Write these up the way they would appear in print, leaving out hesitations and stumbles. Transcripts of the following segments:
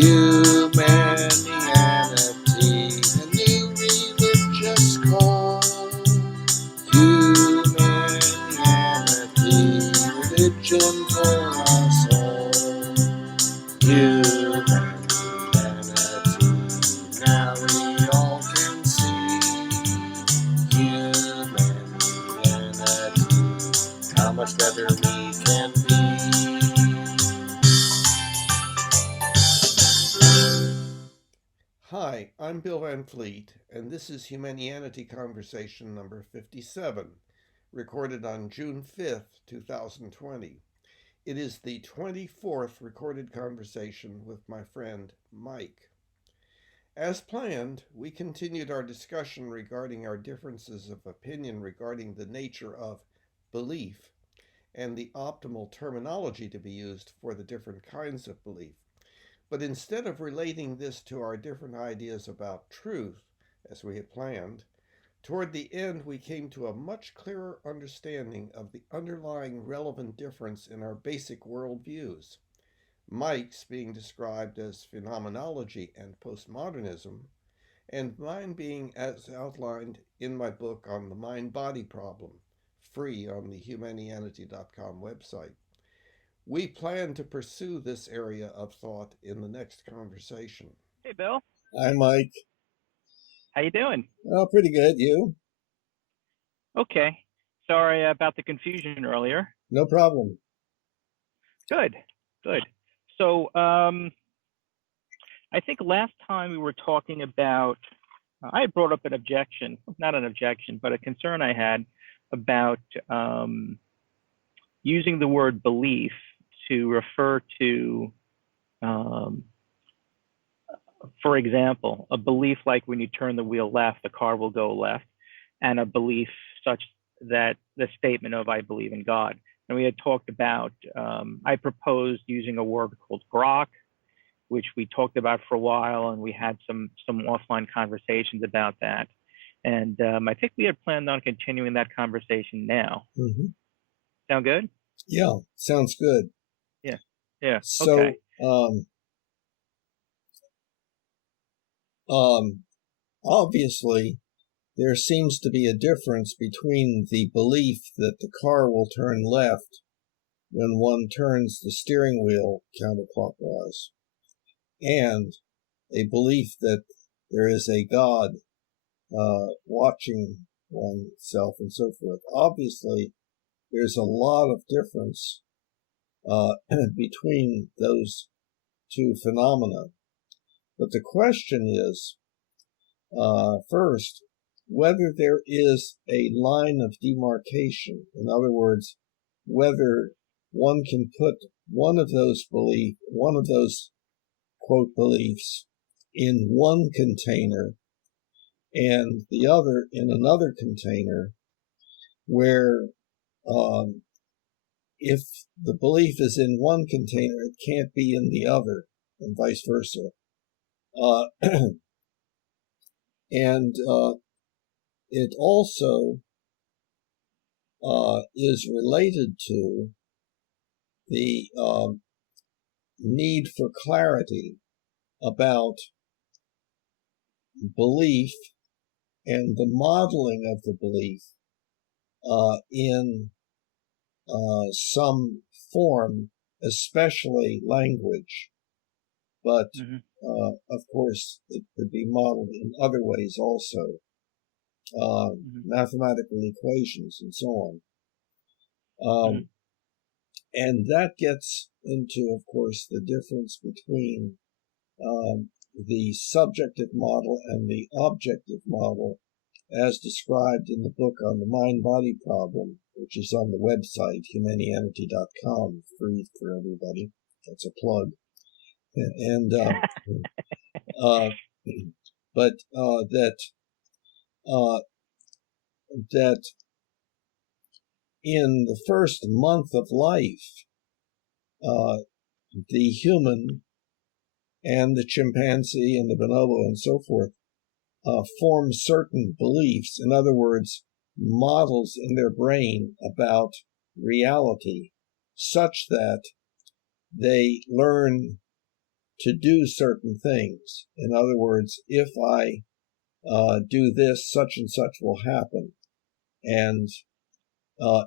Humanianity, a new religious call. Humanianity, religion for us all. Humanity, now we all can see. Humanity, how much better we can be. Hi, I'm Bill Van Fleet, and this is Humanianity Conversation number 57, recorded on June 5th, 2020. It is the 24th recorded conversation with my friend Mike. As planned, we continued our discussion regarding our differences of opinion regarding the nature of belief and the optimal terminology to be used for the different kinds of belief. But instead of relating this to our different ideas about truth, as we had planned, toward the end we came to a much clearer understanding of the underlying relevant difference in our basic worldviews. Mike's being described as phenomenology and postmodernism, and mine being as outlined in my book on the mind-body problem, free on the Humanianity.com website. We plan to pursue this area of thought in the next conversation. Hey, Bill. Hi, Mike. How you doing? Oh, pretty good. You? Okay. Sorry about the confusion earlier. No problem. Good. So, I think last time we were talking about, I had brought up an objection, not an objection, but a concern I had about using the word belief to refer to, for example, a belief like when you turn the wheel left, the car will go left, and a belief such that the statement of I believe in God. And we had talked about, I proposed using a word called grok, which we talked about for a while, and we had some offline conversations about that. And I think we had planned on continuing that conversation now. Mm-hmm. Sound good? Yeah, sounds good. Yeah. So, Okay. Obviously, there seems to be a difference between the belief that the car will turn left when one turns the steering wheel counterclockwise, and a belief that there is a God watching oneself and so forth. Obviously, there's a lot of difference between those two phenomena. But the question is, first, whether there is a line of demarcation. In other words, whether one can put one of those quote beliefs in one container and the other in another container, where if the belief is in one container, it can't be in the other, and vice versa. And it also is related to the need for clarity about belief and the modeling of the belief in some form, especially language. But of course, it could be modeled in other ways also, mathematical equations and so on. And that gets into, of course, the difference between the subjective model and the objective model as described in the book on the mind-body problem, which is on the website, Humanianity.com, free for everybody. That's a plug. But that in the first month of life, the human and the chimpanzee and the bonobo and so forth form certain beliefs. In other words, models in their brain about reality, such that they learn to do certain things. In other words, if I do this, such and such will happen. And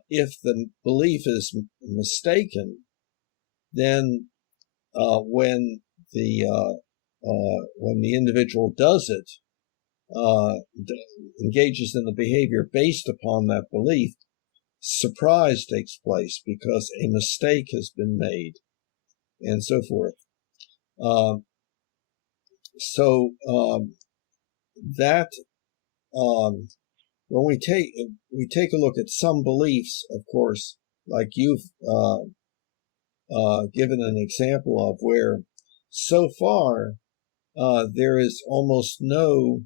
if the belief is mistaken, then when the individual does it, engages in the behavior based upon that belief, surprise takes place because a mistake has been made, and so forth. That when we take a look at some beliefs, of course, like you've given an example of, where so far there is almost no,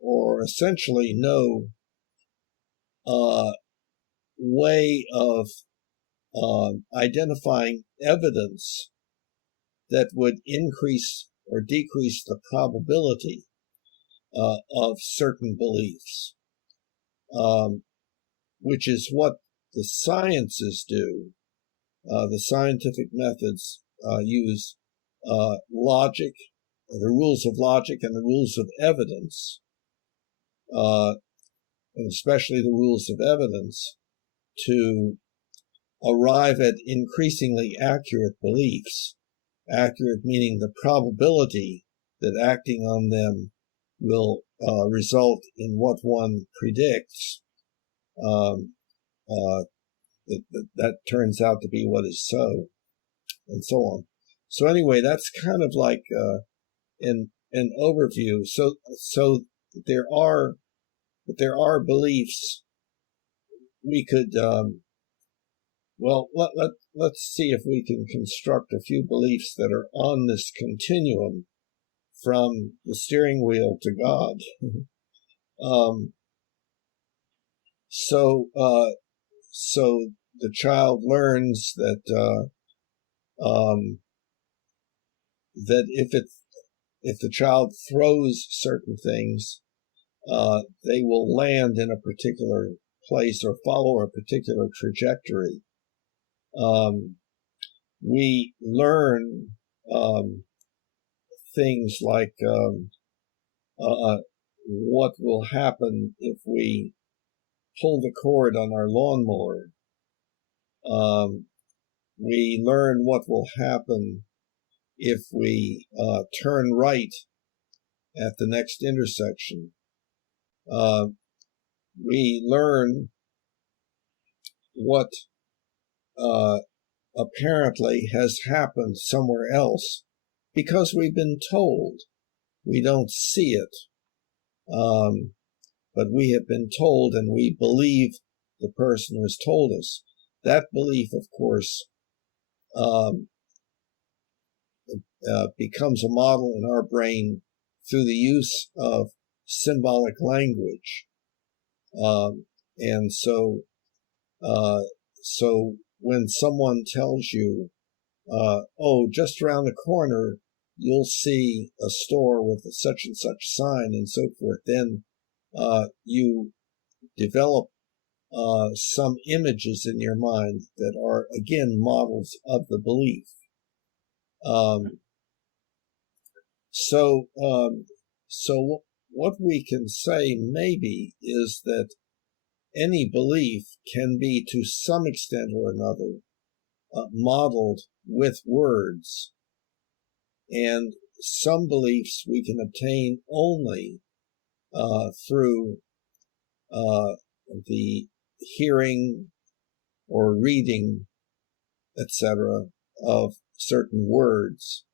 or essentially no, way of identifying evidence that would increase or decrease the probability of certain beliefs, which is what the sciences do. The scientific methods use logic, the rules of logic and the rules of evidence, and especially the rules of evidence, to arrive at increasingly accurate beliefs. Accurate meaning the probability that acting on them will result in what one predicts, that turns out to be what is so, and so on. So anyway, that's kind of like an overview. So there are beliefs we could. Well, let's see if we can construct a few beliefs that are on this continuum from the steering wheel to God. So the child learns that that if the child throws certain things, they will land in a particular place or follow a particular trajectory. We learn things like what will happen if we pull the cord on our lawnmower. We learn what will happen if we turn right at the next intersection. We learn what apparently has happened somewhere else because we've been told. We don't see it, but we have been told, and we believe the person who has told us. That belief, of course, becomes a model in our brain through the use of symbolic language. And so when someone tells you, oh, just around the corner, you'll see a store with a such and such sign and so forth, then you develop some images in your mind that are, again, models of the belief. So what we can say maybe is that any belief can be, to some extent or another, modeled with words. And some beliefs we can obtain only through the hearing or reading, etc., of certain words,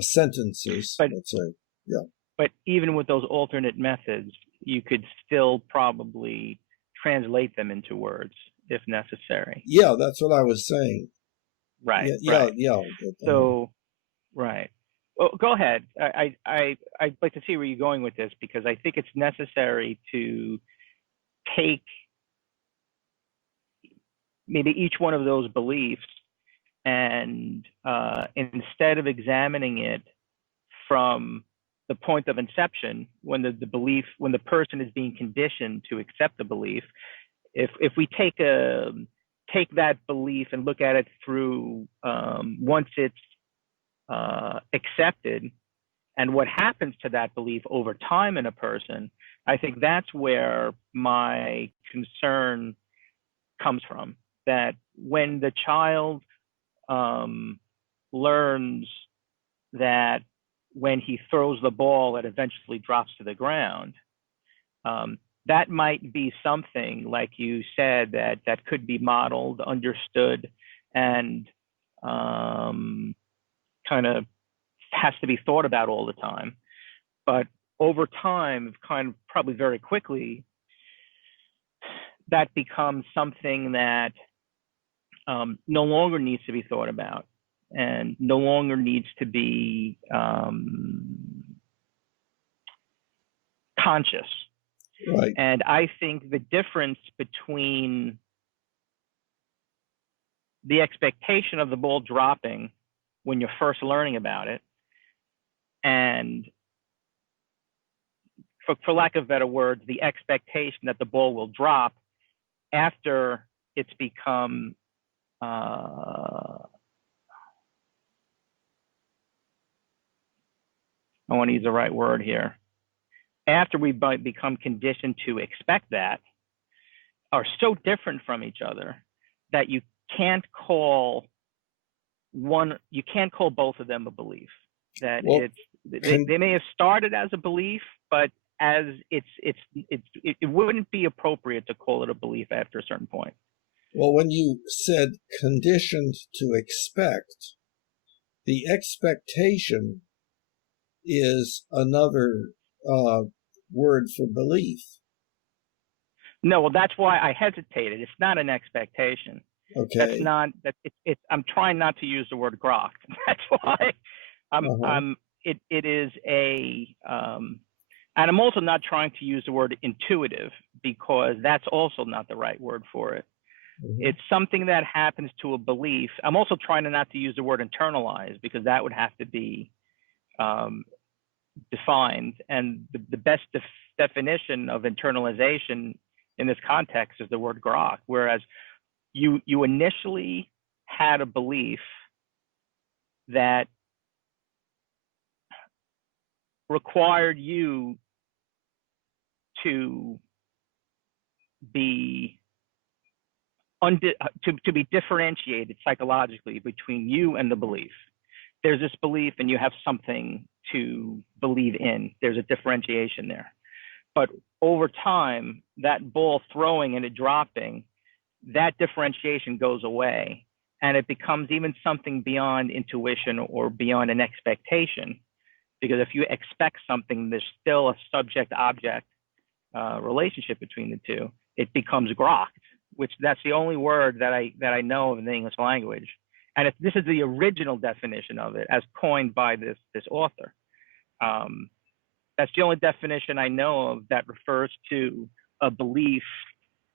sentences, let's say. Yeah. But even with those alternate methods, you could still probably translate them into words if necessary. Yeah, that's what I was saying. Right. Yeah. So, right. Well, go ahead. I'd like to see where you're going with this, because I think it's necessary to take maybe each one of those beliefs and instead of examining it from the point of inception, when the person is being conditioned to accept the belief, if we take that belief and look at it through once it's accepted, and what happens to that belief over time in a person, I think that's where my concern comes from. That when the child learns that when he throws the ball, it eventually drops to the ground, that might be something, like you said, that could be modeled, understood, and kind of has to be thought about all the time. But over time, kind of probably very quickly, that becomes something that no longer needs to be thought about and no longer needs to be conscious. Right. And I think the difference between the expectation of the ball dropping when you're first learning about it, and for lack of better words, the expectation that the ball will drop after it's become I want to use the right word here. After we become conditioned to expect that, are so different from each other that you can't call both of them a belief. That Well, they may have started as a belief, but as it wouldn't be appropriate to call it a belief after a certain point. Well, when you said conditioned to expect, the expectation is another word for belief. No, well, that's why I hesitated. It's not an expectation. Okay. That's not that. I'm trying not to use the word grok. That's why it is a. And I'm also not trying to use the word intuitive, because that's also not the right word for it. Mm-hmm. It's something that happens to a belief. I'm also trying not to use the word internalized, because that would have to be defined. And the best definition of internalization in this context is the word grok, whereas you initially had a belief that required you to be to be differentiated psychologically between you and the belief. There's this belief and you have something to believe in. There's a differentiation there. But over time, that ball throwing and it dropping, that differentiation goes away, and it becomes even something beyond intuition or beyond an expectation. Because if you expect something, there's still a subject-object relationship between the two. It becomes grok, which that's the only word that I know of in the English language. And this is the original definition of it, as coined by this author. That's the only definition I know of that refers to a belief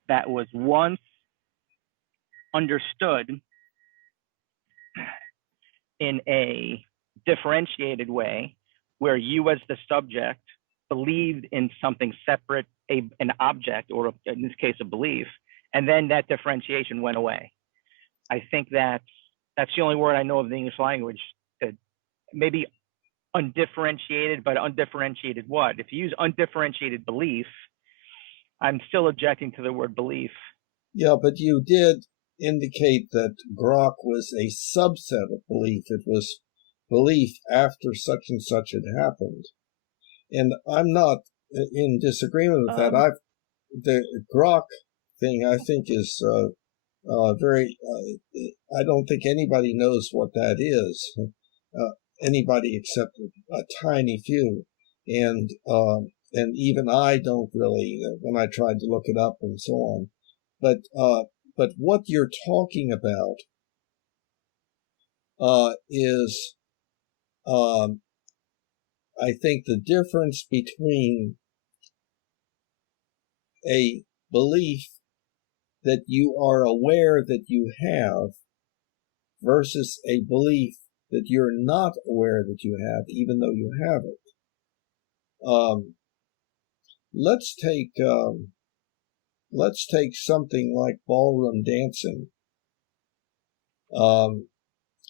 that was once understood in a differentiated way, where you as the subject believed in something separate, an object, or in this case, a belief, and then that differentiation went away. I think that's the only word I know of the English language. That maybe undifferentiated, but undifferentiated what? If you use undifferentiated belief, I'm still objecting to the word belief. Yeah, but you did indicate that grok was a subset of belief. It was belief after such and such had happened. And I'm not in disagreement with that. The grok thing, I think, is very. I don't think anybody knows what that is. Anybody except a tiny few, and even I don't really when I tried to look it up and so on. But what you're talking about is, I think, the difference between a belief that you are aware that you have versus a belief that you're not aware that you have, even though you have it. Let's take something like ballroom dancing.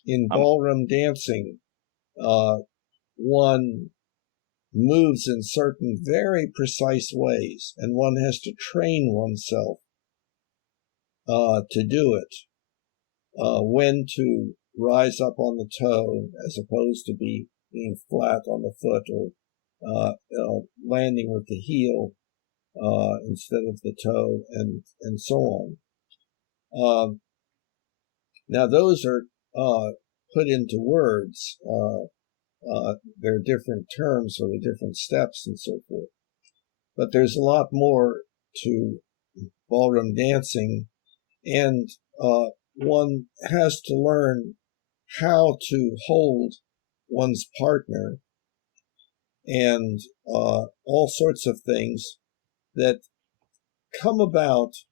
In ballroom dancing, one moves in certain very precise ways, and one has to train oneself to do it. When to rise up on the toe as opposed to being flat on the foot, or landing with the heel instead of the toe, and so on. Now those are put into words. There are different terms for the different steps and so forth. But there's a lot more to ballroom dancing, and one has to learn how to hold one's partner, and all sorts of things that come about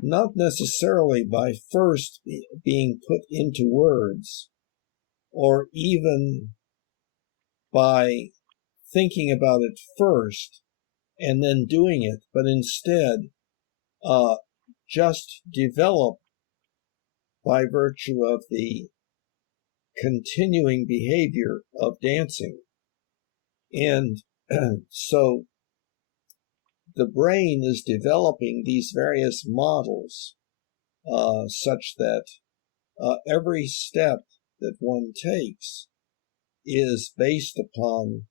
not necessarily by first being put into words, or even by thinking about it first and then doing it, but instead just develop by virtue of the continuing behavior of dancing. And so the brain is developing these various models such that every step that one takes is based upon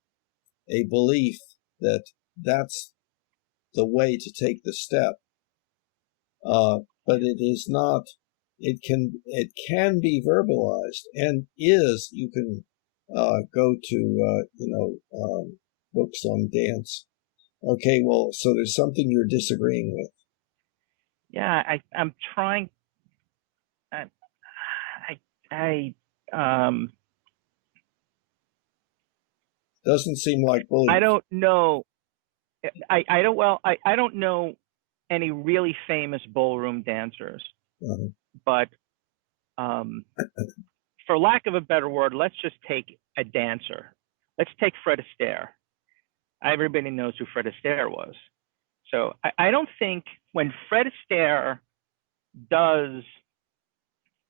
a belief that that's the way to take the step. But it is not. It can be verbalized, and is. You can go to books on dance. Okay, well, so there's something you're disagreeing with. Yeah, I'm trying. Doesn't seem like belief. I don't know. I don't know any really famous ballroom dancers, but for lack of a better word, let's just take a dancer. Let's take Fred Astaire. Everybody knows who Fred Astaire was. So I don't think when Fred Astaire does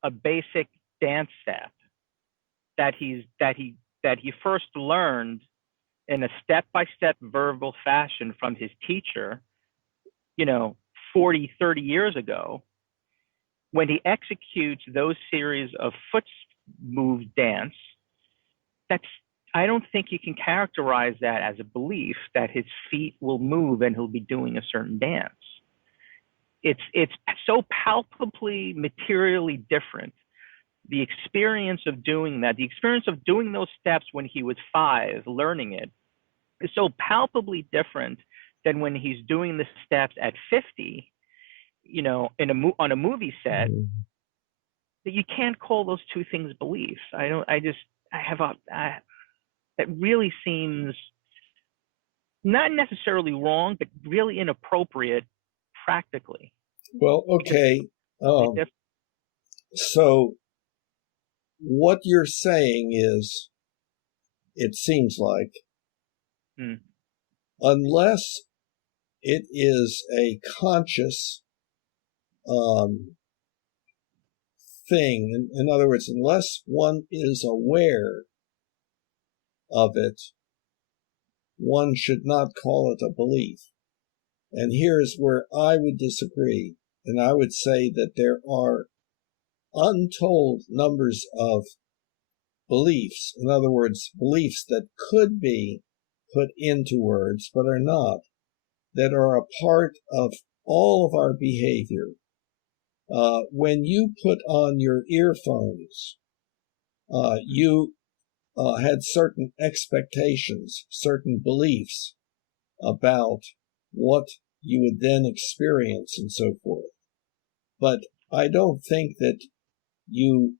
a basic dance step that he first learned in a step-by-step verbal fashion from his teacher, 40, 30 years ago, when he executes those series of foot move dance, I don't think you can characterize that as a belief that his feet will move and he'll be doing a certain dance. It's so palpably, materially different. The experience of doing that, the experience of doing those steps when he was 5, learning it, is so palpably different than when he's doing the steps at 50, on a movie set, that you can't call those two things beliefs. That really seems not necessarily wrong, but really inappropriate practically. Well, okay. So what you're saying is, it seems like, unless it is a conscious thing, in other words, unless one is aware of it, one should not call it a belief. And here's where I would disagree. And I would say that there are untold numbers of beliefs, in other words, beliefs that could be put into words but are not, that are a part of all of our behavior. When you put on your earphones, you had certain expectations, certain beliefs about what you would then experience and so forth. But I don't think that you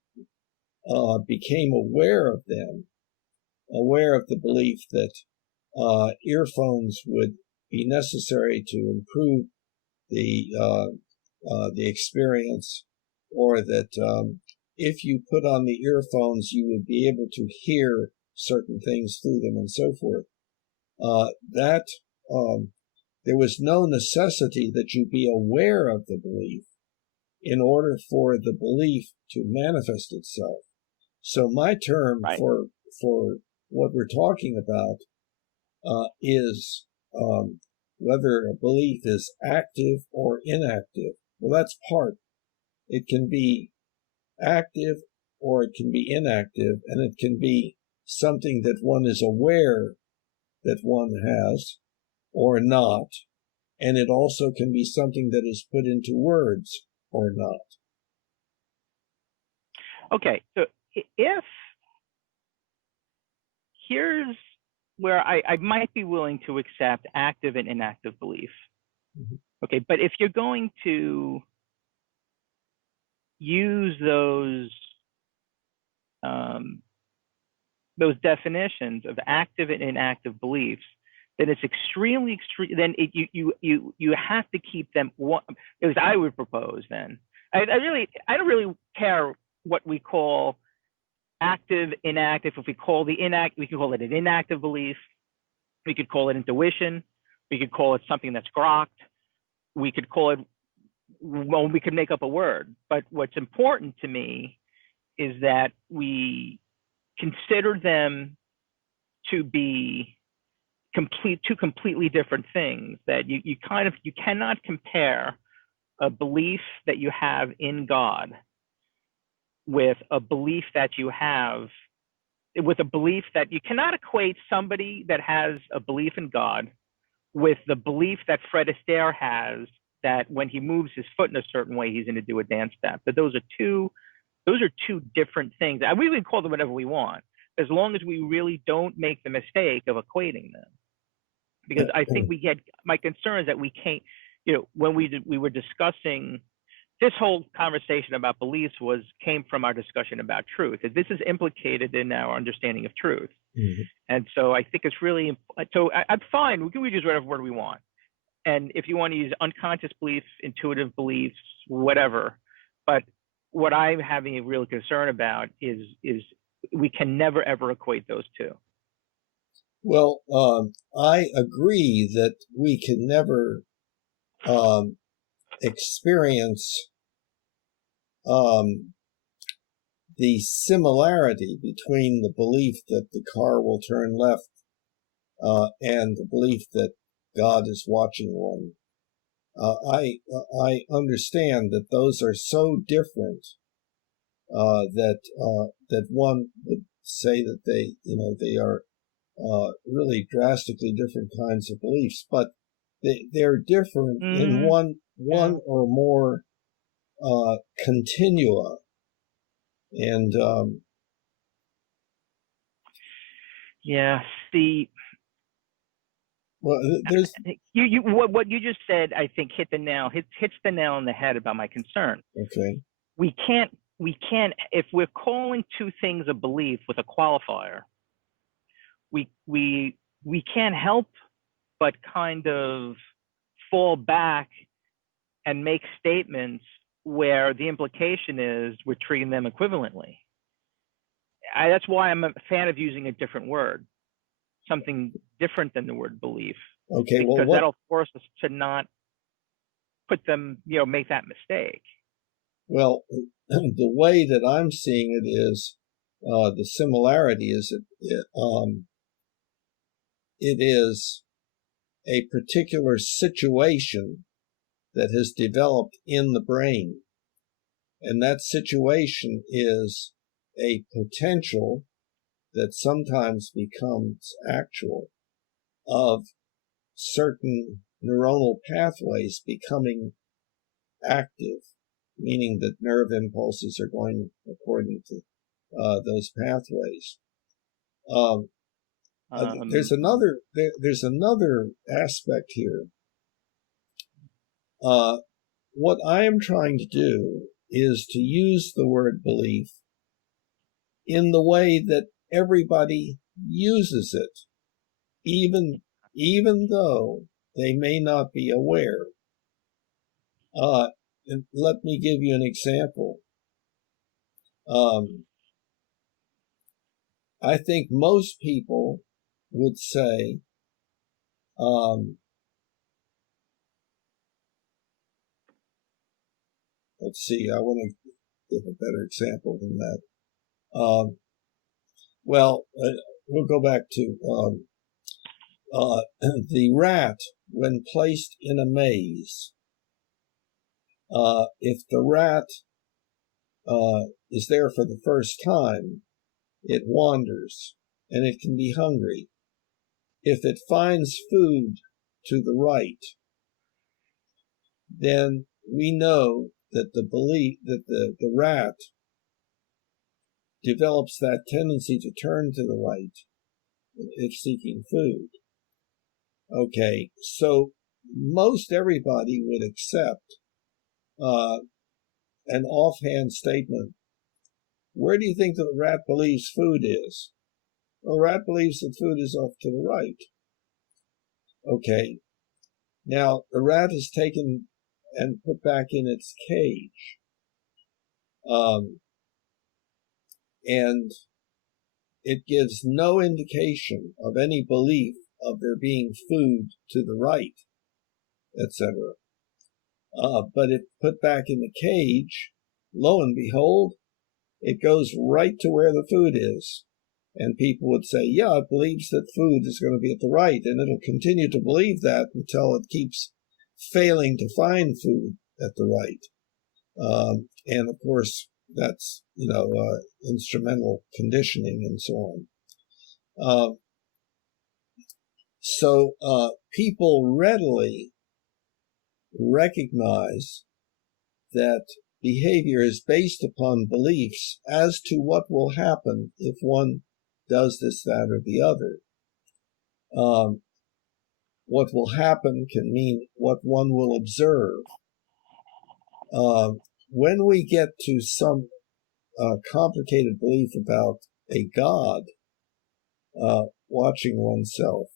became aware of them, aware of the belief that earphones would be necessary to improve the experience, or that if you put on the earphones, you would be able to hear certain things through them and so forth. There was no necessity that you be aware of the belief in order for the belief to manifest itself. So my term for what we're talking about is whether a belief is active or inactive. Well, that's part. It can be active or it can be inactive, and it can be something that one is aware that one has or not, and it also can be something that is put into words or not. Okay, so if here's where I might be willing to accept active and inactive belief. Mhm. Okay, but if you're going to use those definitions of active and inactive beliefs, then it's extremely extreme. Then you have to keep them. As I would propose, then I don't really care what we call active, inactive. If we call the inactive, we can call it an inactive belief. We could call it intuition. We could call it something that's grokked. We could call it, well, we could make up a word. But what's important to me is that we consider them to be two completely different things. That you cannot compare a belief that you have in God with a belief that you have with a belief that you cannot equate somebody that has a belief in God with the belief that Fred Astaire has that when he moves his foot in a certain way, he's going to do a dance step. But those are two different things. And we can call them whatever we want, as long as we really don't make the mistake of equating them. Because I think my concern is that we can't, when we were discussing this whole conversation about beliefs came from our discussion about truth. This is implicated in our understanding of truth. Mm-hmm. And so I think it's really, so I'm fine. We can use whatever word we want. And if you want to use unconscious beliefs, intuitive beliefs, whatever. But what I'm having a real concern about is we can never, ever equate those two. Well, I agree that we can never experience the similarity between the belief that the car will turn left and the belief that God is watching one. I understand that those are so different that one would say that they are really drastically different kinds of beliefs, but they're different in one or more continua. And well, there's what you just said, I think hits the nail on the head about my concern. Okay. We can't if we're calling two things a belief with a qualifier, we can't help but kind of fall back and make statements where the implication is we're treating them equivalently. That's why I'm a fan of using a different word, something different than the word belief. Okay, because that'll force us to not put them, make that mistake. Well, the way that I'm seeing it is the similarity is it is a particular situation that has developed in the brain. And that situation is a potential that sometimes becomes actual of certain neuronal pathways becoming active, meaning that nerve impulses are going according to those pathways. There's another aspect here. What I am trying to do is to use the word belief in the way that everybody uses it, even though they may not be aware. And let me give you an example. I think most people would say, let's see, I want to give a better example than that. Well, we'll go back to the rat when placed in a maze. If the rat is there for the first time, it wanders and it can be hungry. If it finds food to the right, then we know that the belief that the rat develops that tendency to turn to the right if seeking food. Okay, so most everybody would accept an offhand statement. Where do you think the rat believes food is? Well, the rat believes that food is off to the right. Okay, now the rat is taken and put back in its cage. And it gives no indication of any belief of there being food to the right, etc. But if put back in the cage, lo and behold, it goes right to where the food is. And people would say, yeah, it believes that food is going to be at the right, and it'll continue to believe that until it keeps failing to find food at the right. And of course, that's, instrumental conditioning and so on. So people readily recognize that behavior is based upon beliefs as to what will happen if one does this, that, or the other. What will happen can mean what one will observe. When we get to some complicated belief about a God watching oneself,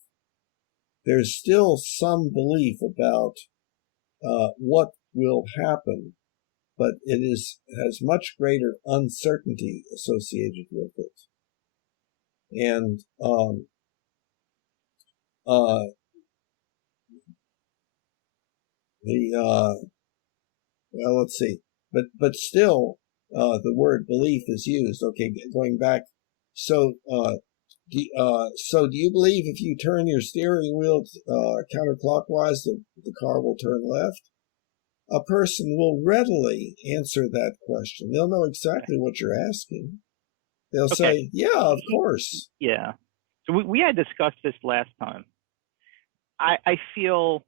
there's still some belief about what will happen, but it has much greater uncertainty associated with it. And well, let's see, but still, the word belief is used. Okay, going back. So, do you believe if you turn your steering wheel counterclockwise, the car will turn left? A person will readily answer that question. They'll know exactly what you're asking. They'll say, yeah, of course. Yeah. So we had discussed this last time. I feel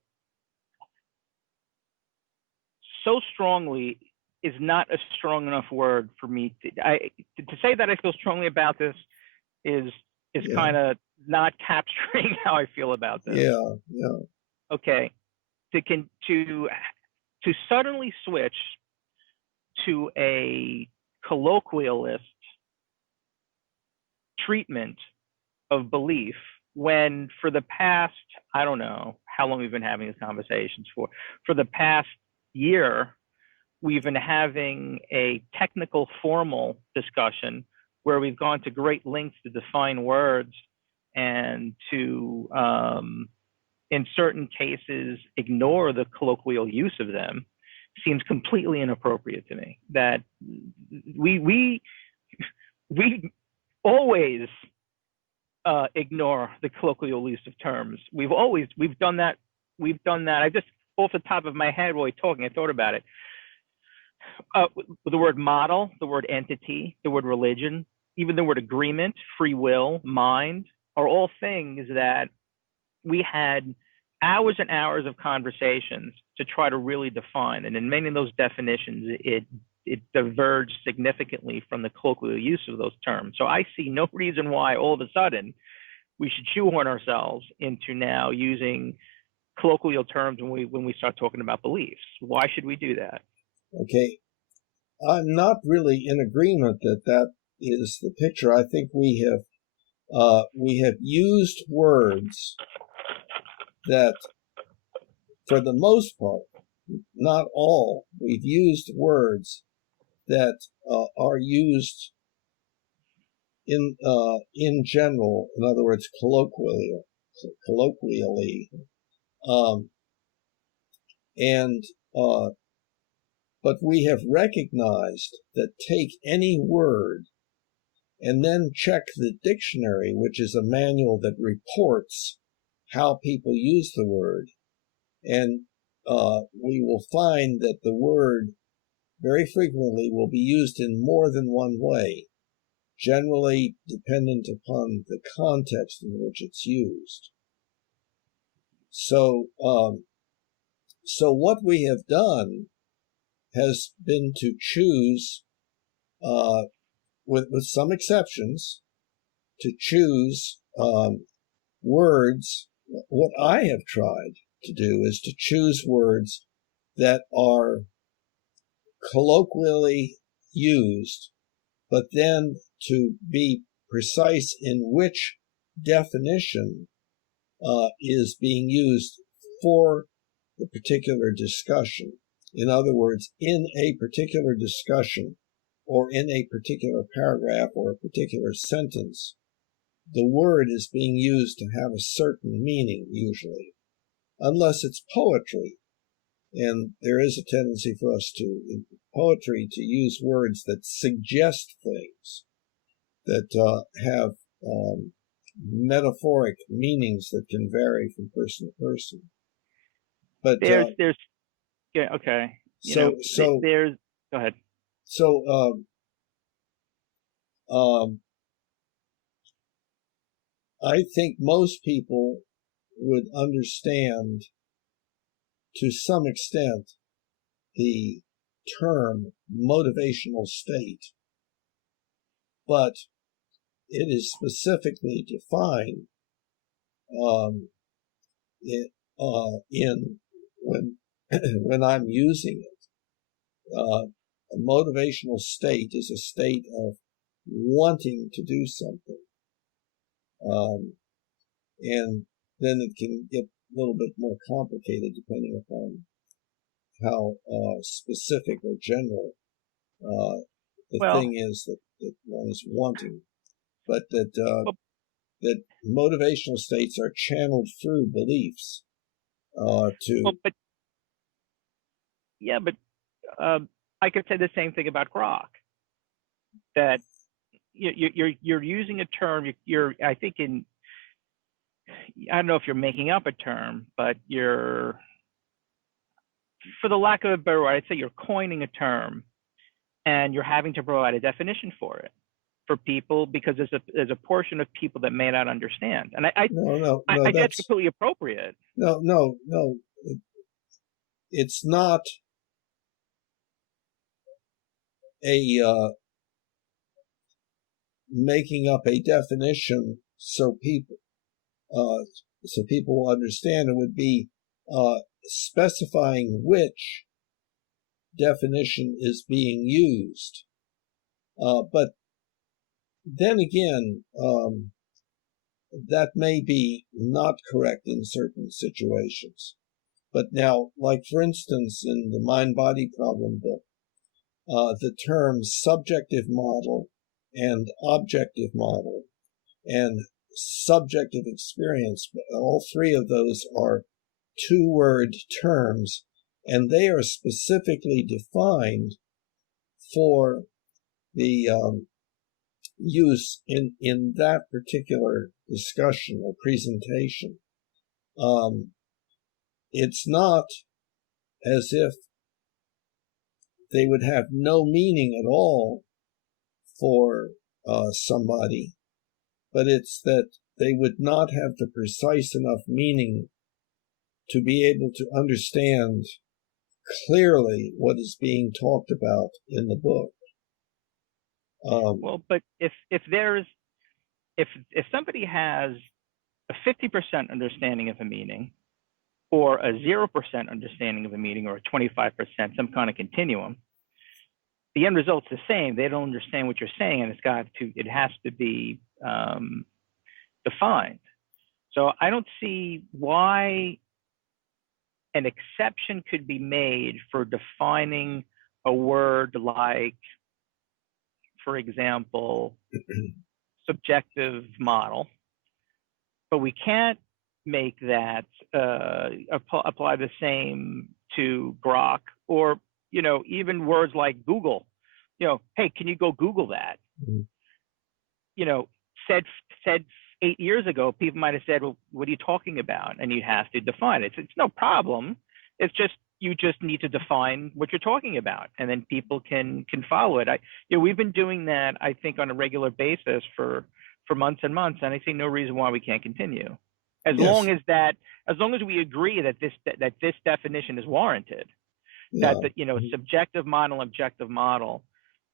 so strongly is not a strong enough word for me to say that I feel strongly about this is kind of not capturing how I feel about this. Yeah. Okay. To suddenly switch to a colloquialist treatment of belief when for the past, I don't know how long we've been having these conversations for the past year, we've been having a technical formal discussion where we've gone to great lengths to define words and to, in certain cases, ignore the colloquial use of them seems completely inappropriate to me. That we always ignore the colloquial use of terms. We've done that. I just, off the top of my head while we're talking, I thought about it. The word model, the word entity, the word religion, even the word agreement, free will, mind, are all things that we had hours and hours of conversations to try to really define. And in many of those definitions, it diverged significantly from the colloquial use of those terms. So I see no reason why all of a sudden we should shoehorn ourselves into now using colloquial terms when we start talking about beliefs. Why should we do that? Okay. I'm not really in agreement that is the picture. I think we have used words that, for the most part, not all, we've used words that are used in general, in other words, colloquially, but we have recognized that take any word and then check the dictionary, which is a manual that reports how people use the word. And we will find that the word very frequently will be used in more than one way, generally dependent upon the context in which it's used. So what we have done has been to choose, with some exceptions, to choose words. What I have tried to do is to choose words that are colloquially used, but then to be precise in which definition is being used for the particular discussion. In other words, in a particular discussion or in a particular paragraph or a particular sentence, the word is being used to have a certain meaning, usually, unless it's poetry. And there is a tendency for us to, in poetry, to use words that suggest things, that have metaphoric meanings that can vary from person to person. But there's yeah, okay. So there's go ahead. So I think most people would understand to some extent the term motivational state, but it is specifically defined in when I'm using it. A motivational state is a state of wanting to do something, and then it can get a little bit more complicated depending upon how specific or general the thing is that one is wanting, but that motivational states are channeled through beliefs to. But I could say the same thing about grok. That you're using a term. I think I don't know if you're making up a term, but for the lack of a better word, I'd say you're coining a term, and you're having to provide a definition for it for people, because there's a portion of people that may not understand, and I think that's completely appropriate. No, it's not a making up a definition so people will understand. It would be specifying which definition is being used. But then again, that may be not correct in certain situations. But now, like for instance, in the Mind-Body Problem book, the terms subjective model and objective model and subjective experience, all three of those are two-word terms, and they are specifically defined for the use in that particular discussion or presentation. It's not as if they would have no meaning at all for somebody, but it's that they would not have the precise enough meaning to be able to understand clearly what is being talked about in the book. Well, but if somebody has a 50% understanding of a meaning, or a 0% understanding of a meaning, or a 25%, some kind of continuum, the end result's the same. They don't understand what you're saying, and it has to be defined. So I don't see why an exception could be made for defining a word like, for example, subjective model, but we can't make that apply the same to grok, or even words like Google. Hey, can you go Google that? said 8 years ago, people might have said, well, what are you talking about? And you have to define it. It's no problem. It's just, you just need to define what you're talking about, and then people can follow it. We've been doing that, I think, on a regular basis for months and months, and I see no reason why we can't continue. As long as we agree that this definition is warranted, that the subjective model, objective model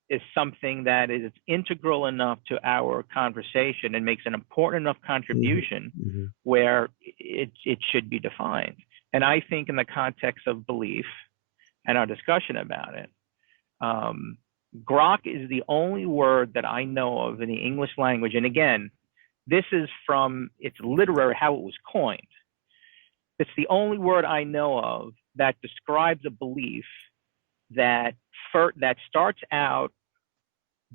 is something that is integral enough to our conversation and makes an important enough contribution where it should be defined. And I think in the context of belief and our discussion about it, grok is the only word that I know of in the English language. And again, this is from its literary, how it was coined. It's the only word I know of that describes a belief that starts out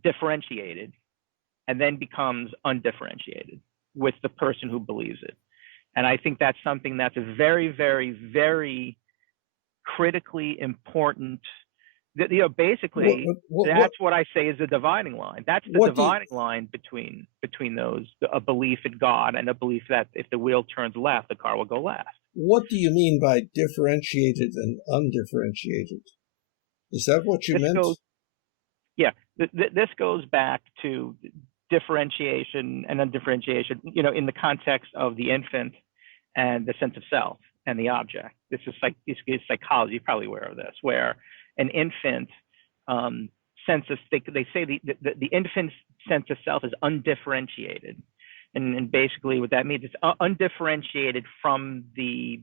differentiated and then becomes undifferentiated with the person who believes it. And I think that's something that's a very, very, very critically important. Basically, that's what I say is the dividing line. That's the dividing line between those, a belief in God and a belief that if the wheel turns left, the car will go left. What do you mean by differentiated and undifferentiated? Is that what you meant? This goes back to differentiation and undifferentiation, in the context of the infant and the sense of self and the object. This is psychology, you're probably aware of this, where an infant they say the infant's sense of self is undifferentiated. And basically what that means is undifferentiated from the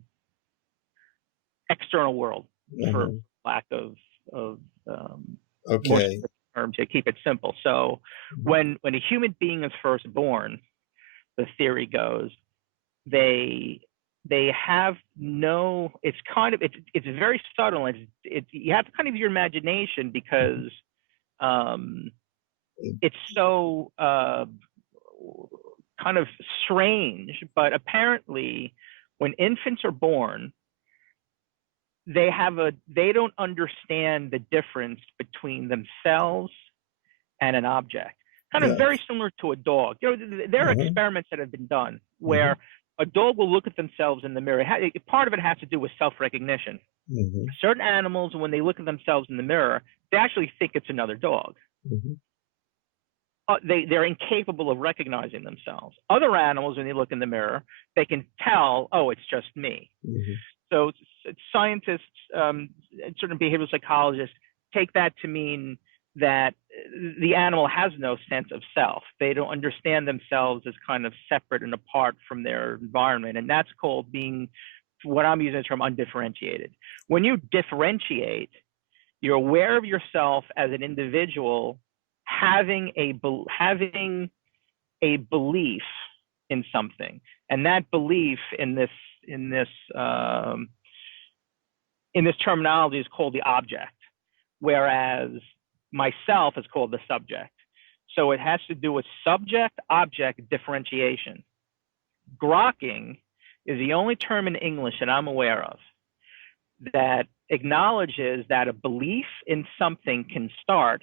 external world, for lack of more term, to keep it simple. So when a human being is first born, the theory goes, they have no, it's very subtle. You have to kind of use your imagination, because it's so kind of strange, but apparently when infants are born, they don't understand the difference between themselves and an object. Kind of very similar to a dog. There are experiments that have been done where a dog will look at themselves in the mirror. Part of it has to do with self-recognition. Certain animals, when they look at themselves in the mirror, they actually think it's another dog. They're incapable of recognizing themselves. Other animals, when they look in the mirror, they can tell, oh, it's just me. So scientists, certain behavioral psychologists take that to mean that the animal has no sense of self. They don't understand themselves as kind of separate and apart from their environment. And that's called being, what I'm using the term, undifferentiated. When you differentiate, you're aware of yourself as an individual having a belief in something. And that belief in this terminology is called the object, whereas myself is called the subject. So it has to do with subject-object differentiation. Grokking is the only term in English that I'm aware of that acknowledges that a belief in something can start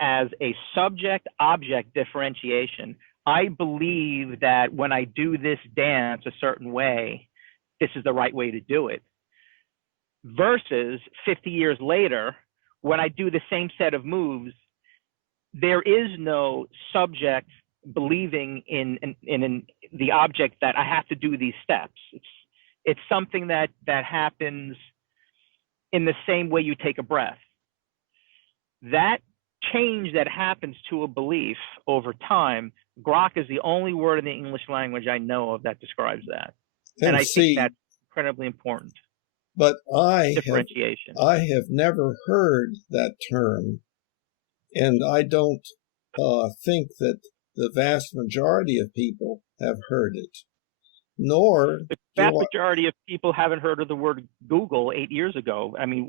as a subject-object differentiation. I believe that when I do this dance a certain way, this is the right way to do it. Versus 50 years later, when I do the same set of moves, there is no subject believing in the object that I have to do these steps. It's something that happens in the same way you take a breath. That change that happens to a belief over time, grok is the only word in the English language I know of that describes that. And I think that's incredibly important. But I have never heard that term, and I don't think that the vast majority of people have heard it. Nor the vast majority of people haven't heard of the word Google 8 years ago. I mean,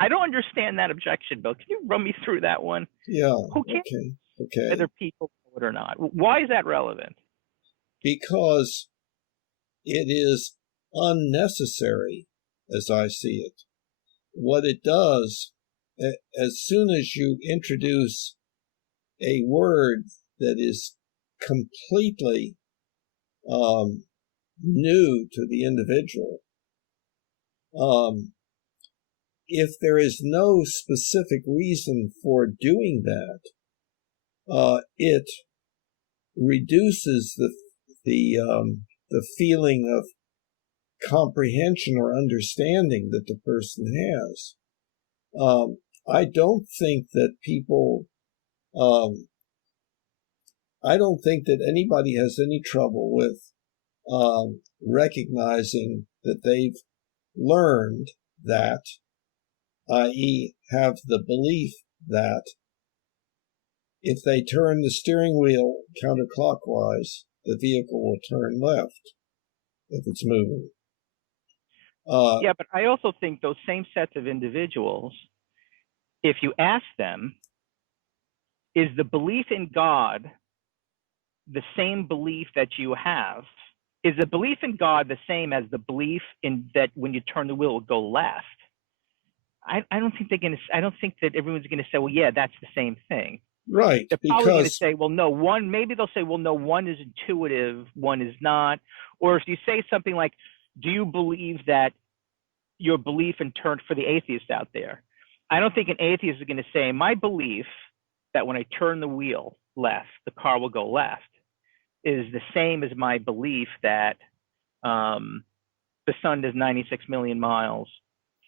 I don't understand that objection, Bill. Can you run me through that one? Yeah. Who cares whether people know it or not? Why is that relevant? Because it is unnecessary, as I see it. What it does, as soon as you introduce a word that is completely new to the individual, if there is no specific reason for doing that, it reduces the feeling of comprehension or understanding that the person has. I don't think that people, I don't think that anybody has any trouble with recognizing that they've learned that, i.e., have the belief that if they turn the steering wheel counterclockwise, the vehicle will turn left if it's moving. Yeah, but I also think those same sets of individuals, if you ask them, is the belief in God the same belief that you have? Is the belief in God the same as the belief in that when you turn the wheel, it will go left? I don't think they're going to. I don't think that everyone's going to say, well, yeah, that's the same thing. Right. They're probably going to say, well, no, one. Maybe they'll say, well, no, one is intuitive, one is not. Or if you say something like, do you believe that your belief in turn for the atheist out there? I don't think an atheist is going to say, my belief that when I turn the wheel left, the car will go left is the same as my belief that the sun is 96 million miles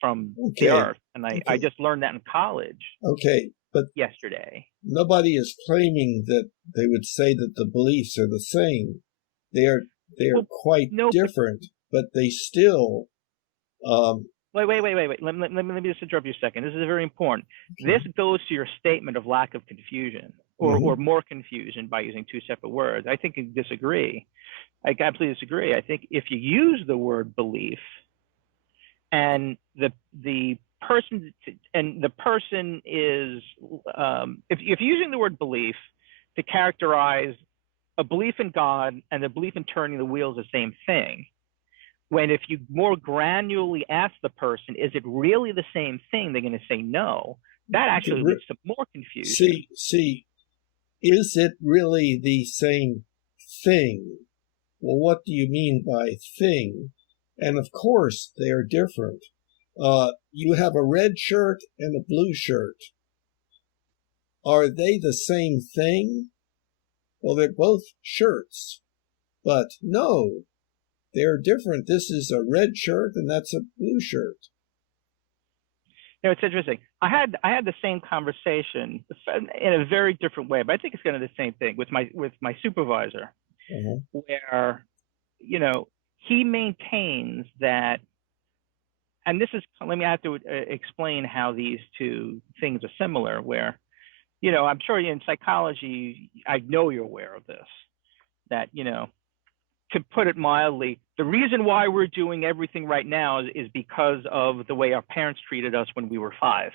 from the Earth. And I just learned that in college. Okay, but yesterday. Nobody is claiming that they would say that the beliefs are the same. They are quite different, but they still. Wait. Let me just interrupt you a second. This is very important. Okay. This goes to your statement of lack of confusion, or more confusion by using two separate words. I think you disagree. I absolutely disagree. I think if you use the word belief, and the person is, if you're using the word belief to characterize a belief in God and the belief in turning the wheel is the same thing, when if you more granularly ask the person, is it really the same thing, they're going to say no. That actually leads to more confusion. See, is it really the same thing? Well, what do you mean by thing? And of course, they are different. You have a red shirt and a blue shirt. Are they the same thing? Well, they're both shirts. But no, they're different. This is a red shirt and that's a blue shirt. You know, it's interesting. I had the same conversation in a very different way, but I think it's kind of the same thing with my supervisor, where, you know, he maintains that, and this is, I have to explain how these two things are similar, where, you know, I'm sure in psychology, I know you're aware of this, that, you know, to put it mildly, the reason why we're doing everything right now is because of the way our parents treated us when we were 5.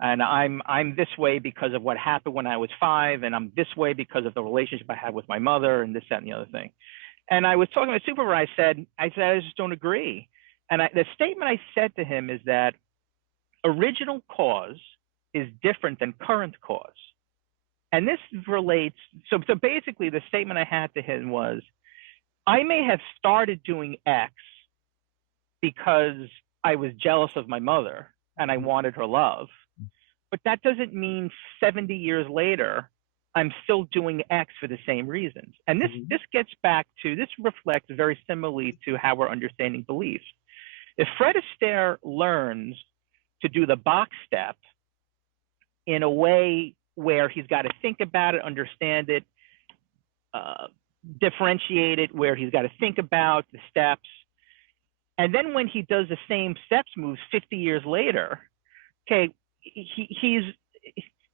And I'm this way because of what happened when I was 5, and I'm this way because of the relationship I had with my mother, and this, that, and the other thing. And I was talking to my supervisor, I said, I just don't agree. And the statement I said to him is that original cause is different than current cause. And this relates, so basically the statement I had to him was, I may have started doing X because I was jealous of my mother and I wanted her love, but that doesn't mean 70 years later, I'm still doing X for the same reasons. And this gets back to, this reflects very similarly to how we're understanding beliefs. If Fred Astaire learns to do the box step in a way where he's got to think about it, understand it, differentiate it, where he's got to think about the steps, and then when he does the same steps moves 50 years later, okay, he's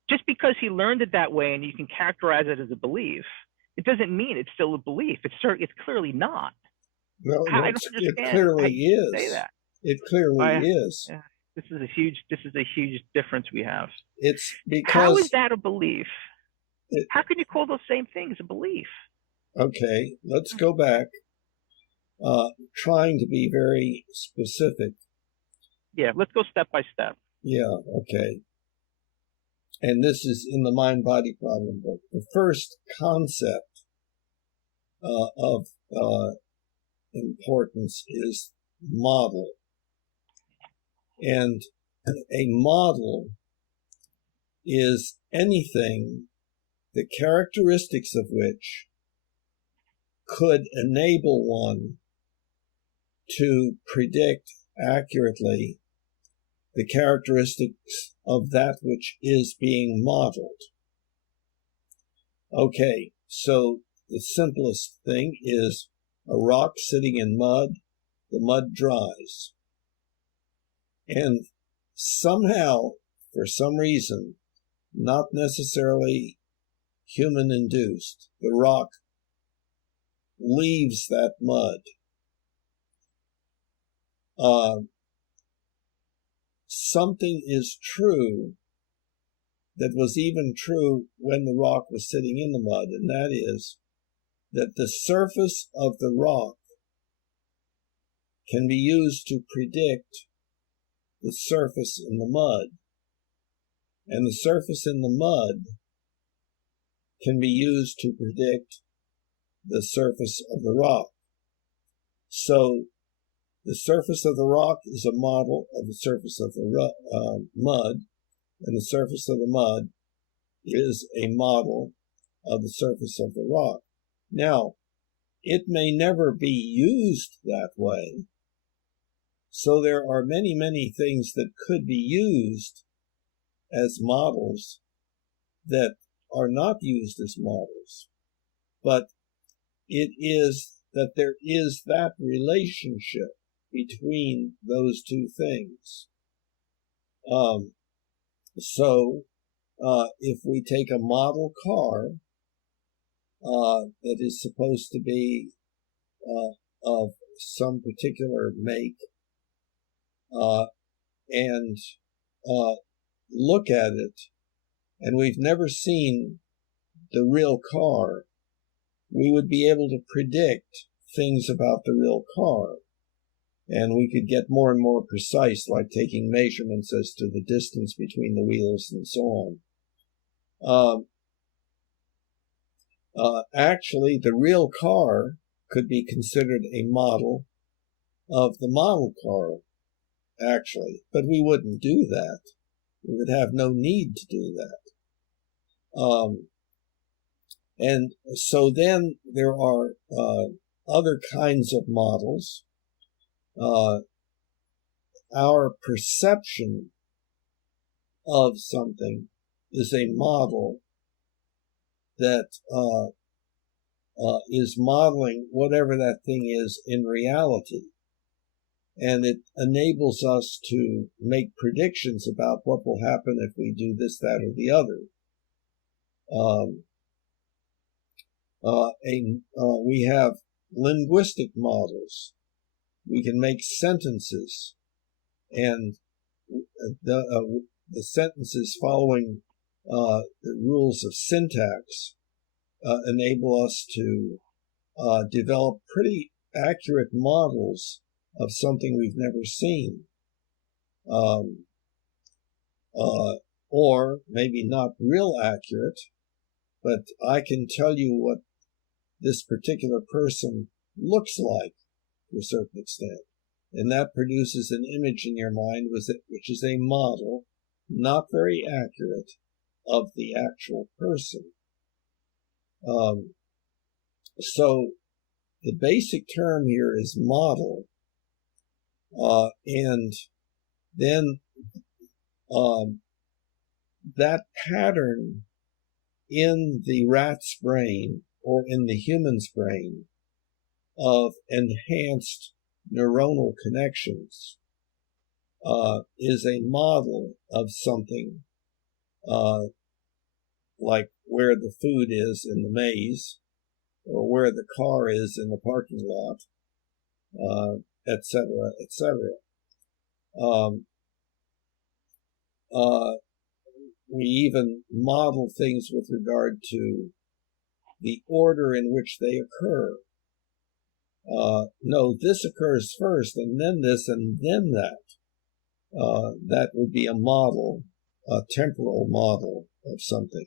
just because he learned it that way and you can characterize it as a belief, it doesn't mean it's still a belief. It's clearly not. No, I don't understand it clearly is. Say that. It clearly is. Yeah, this is a huge difference we have. It's because, how is that a belief? How can you call those same things a belief? Okay, let's go back. Trying to be very specific. Yeah, let's go step by step. Yeah, okay. and this is in the Mind-Body Problem book, the first concept of importance is model. And a model is anything the characteristics of which could enable one to predict accurately the characteristics of that which is being modeled. Okay, so the simplest thing is a rock sitting in mud, the mud dries. And somehow, for some reason, not necessarily human-induced, the rock leaves that mud. Something is true that was even true when the rock was sitting in the mud, and that is that the surface of the rock can be used to predict the surface in the mud, and the surface in the mud can be used to predict the surface of the rock. So the surface of the rock is a model of the surface of the mud, and the surface of the mud is a model of the surface of the rock. Now, it may never be used that way, so there are many, many things that could be used as models that are not used as models, but it is that there is that relationship between those two things. If we take a model car that is supposed to be of some particular make and look at it, and we've never seen the real car, we would be able to predict things about the real car. And we could get more and more precise, like taking measurements as to the distance between the wheels and so on. Actually, the real car could be considered a model of the model car, actually, but we wouldn't do that. We would have no need to do that. And so then there are other kinds of models. Our perception of something is a model that is modeling whatever that thing is in reality. And it enables us to make predictions about what will happen if we do this, that, or the other. We have linguistic models. We can make sentences, and the sentences following the rules of syntax enable us to develop pretty accurate models of something we've never seen. Or maybe not real accurate, but I can tell you what this particular person looks like to a certain extent. And that produces an image in your mind which is a model, not very accurate, of the actual person. So the basic term here is model, and then that pattern in the rat's brain or in the human's brain of enhanced neuronal connections is a model of something like where the food is in the maze, or where the car is in the parking lot, etc., etc. We even model things with regard to the order in which they occur. No, this occurs first, and then this, and then that. That would be a model a temporal model of something.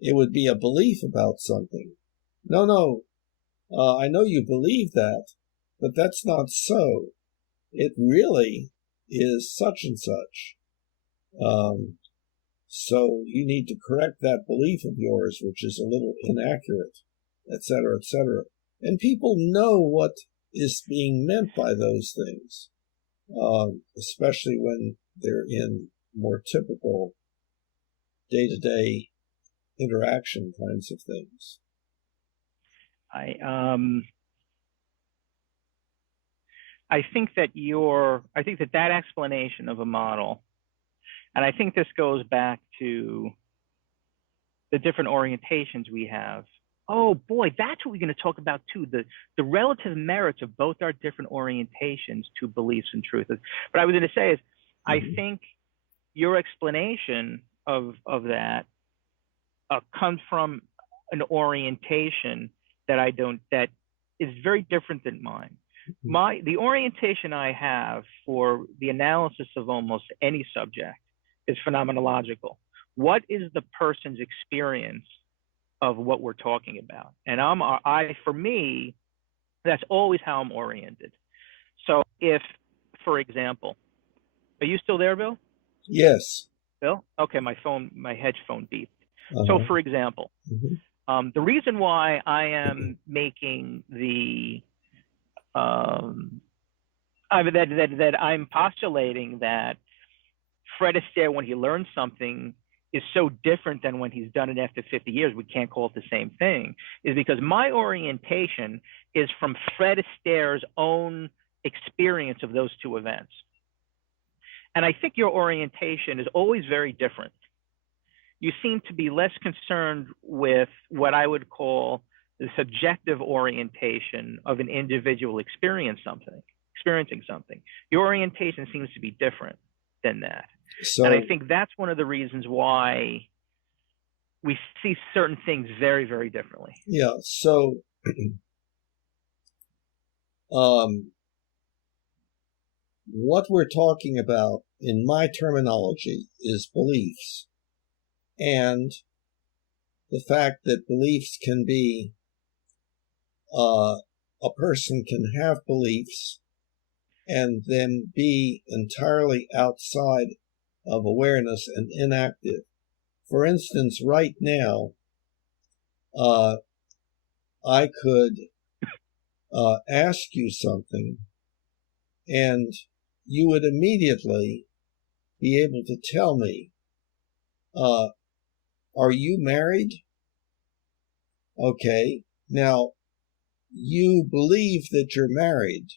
It would be a belief about something. No, I know you believe that, but that's not so. It really is such and such. So you need to correct that belief of yours, which is a little inaccurate, etc., etc. And people know what is being meant by those things, especially when they're in more typical day-to-day interaction kinds of things. I think that explanation of a model, and I think this goes back to the different orientations we have. Oh boy, that's what we're going to talk about too, the relative merits of both our different orientations to beliefs and truth. What I was going to say is, I think your explanation of that comes from an orientation that is very different than mine. The orientation I have for the analysis of almost any subject is phenomenological. What is the person's experience of what we're talking about? And for me, that's always how I'm oriented. So if, for example, are you still there, Bill? Yes. Bill? Okay, my hedge phone beeped. So for example, the reason why I am making that I'm postulating that Fred Astaire, when he learns something, is so different than when he's done it after 50 years, we can't call it the same thing, is because my orientation is from Fred Astaire's own experience of those two events. And I think your orientation is always very different. You seem to be less concerned with what I would call the subjective orientation of an individual experiencing something. Your orientation seems to be different than that. And I think that's one of the reasons why we see certain things very, very differently. Yeah. So what we're talking about in my terminology is beliefs, and the fact that beliefs can be, a person can have beliefs and then be entirely outside of awareness and inactive. For instance, right now, I could ask you something, and you would immediately be able to tell me, are you married? Okay, now you believe that you're married,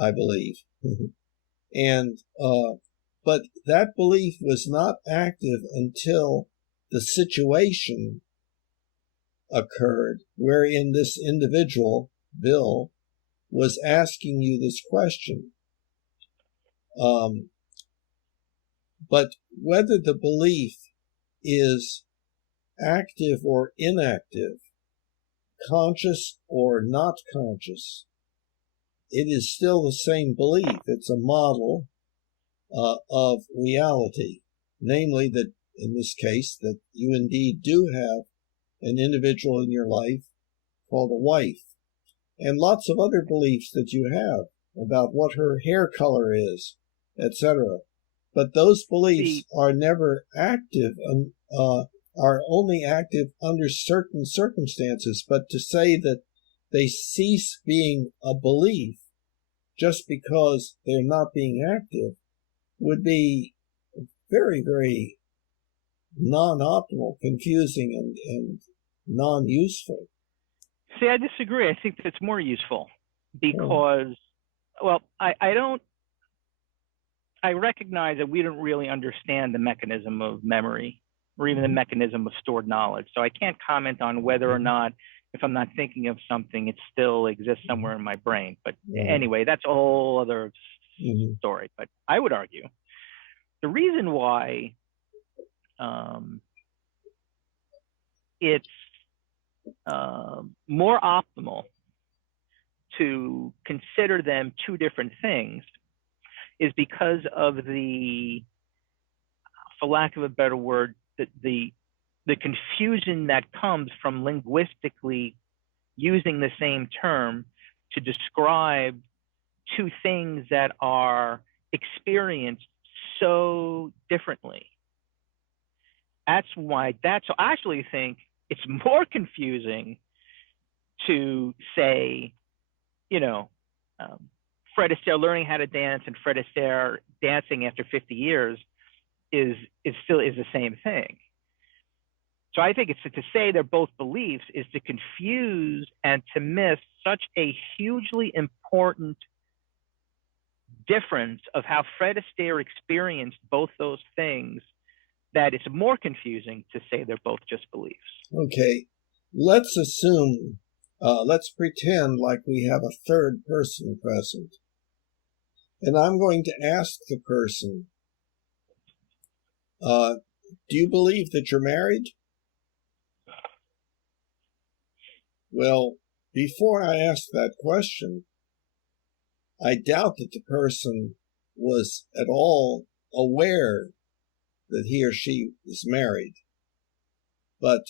I believe. And but that belief was not active until the situation occurred wherein this individual, Bill, was asking you this question. But whether the belief is active or inactive, conscious or not conscious, it is still the same belief. It's a model of reality, namely that in this case that you indeed do have an individual in your life called a wife, and lots of other beliefs that you have about what her hair color is, etc. But those beliefs are never active, are only active under certain circumstances. But to say that they cease being a belief just because they're not being active would be very, very non-optimal, confusing, and non-useful. See, I disagree. I think that's more useful because, well, I recognize that we don't really understand the mechanism of memory or even the mechanism of stored knowledge. So I can't comment on whether or not, if I'm not thinking of something, it still exists somewhere in my brain. But anyway, that's a whole other story. But I would argue the reason why it's more optimal to consider them two different things is because of the for lack of a better word, the confusion that comes from linguistically using the same term to describe two things that are experienced so differently. That's why so I actually think it's more confusing to say, Fred Astaire learning how to dance and Fred Astaire dancing after 50 years is the same thing. So I think it's to say they're both beliefs is to confuse and to miss such a hugely important difference of how Fred Astaire experienced both those things, that it's more confusing to say they're both just beliefs. Okay, let's assume, let's pretend like we have a third person present. And I'm going to ask the person, do you believe that you're married? Well, before I ask that question, I doubt that the person was at all aware that he or she is married. But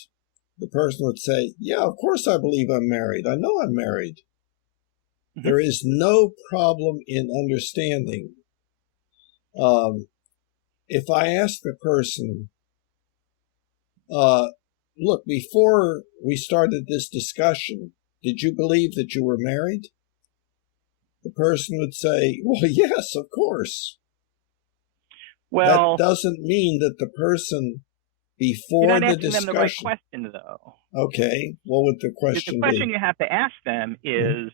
the person would say, yeah, of course I believe I'm married. I know I'm married. Mm-hmm. There is no problem in understanding. If I ask the person, look, before we started this discussion, did you believe that you were married? The person would say, well, yes, of course. Well, that doesn't mean that the person before you're not the asking discussion. them the right question, though. Okay, what would the question be? The question you have to ask them is,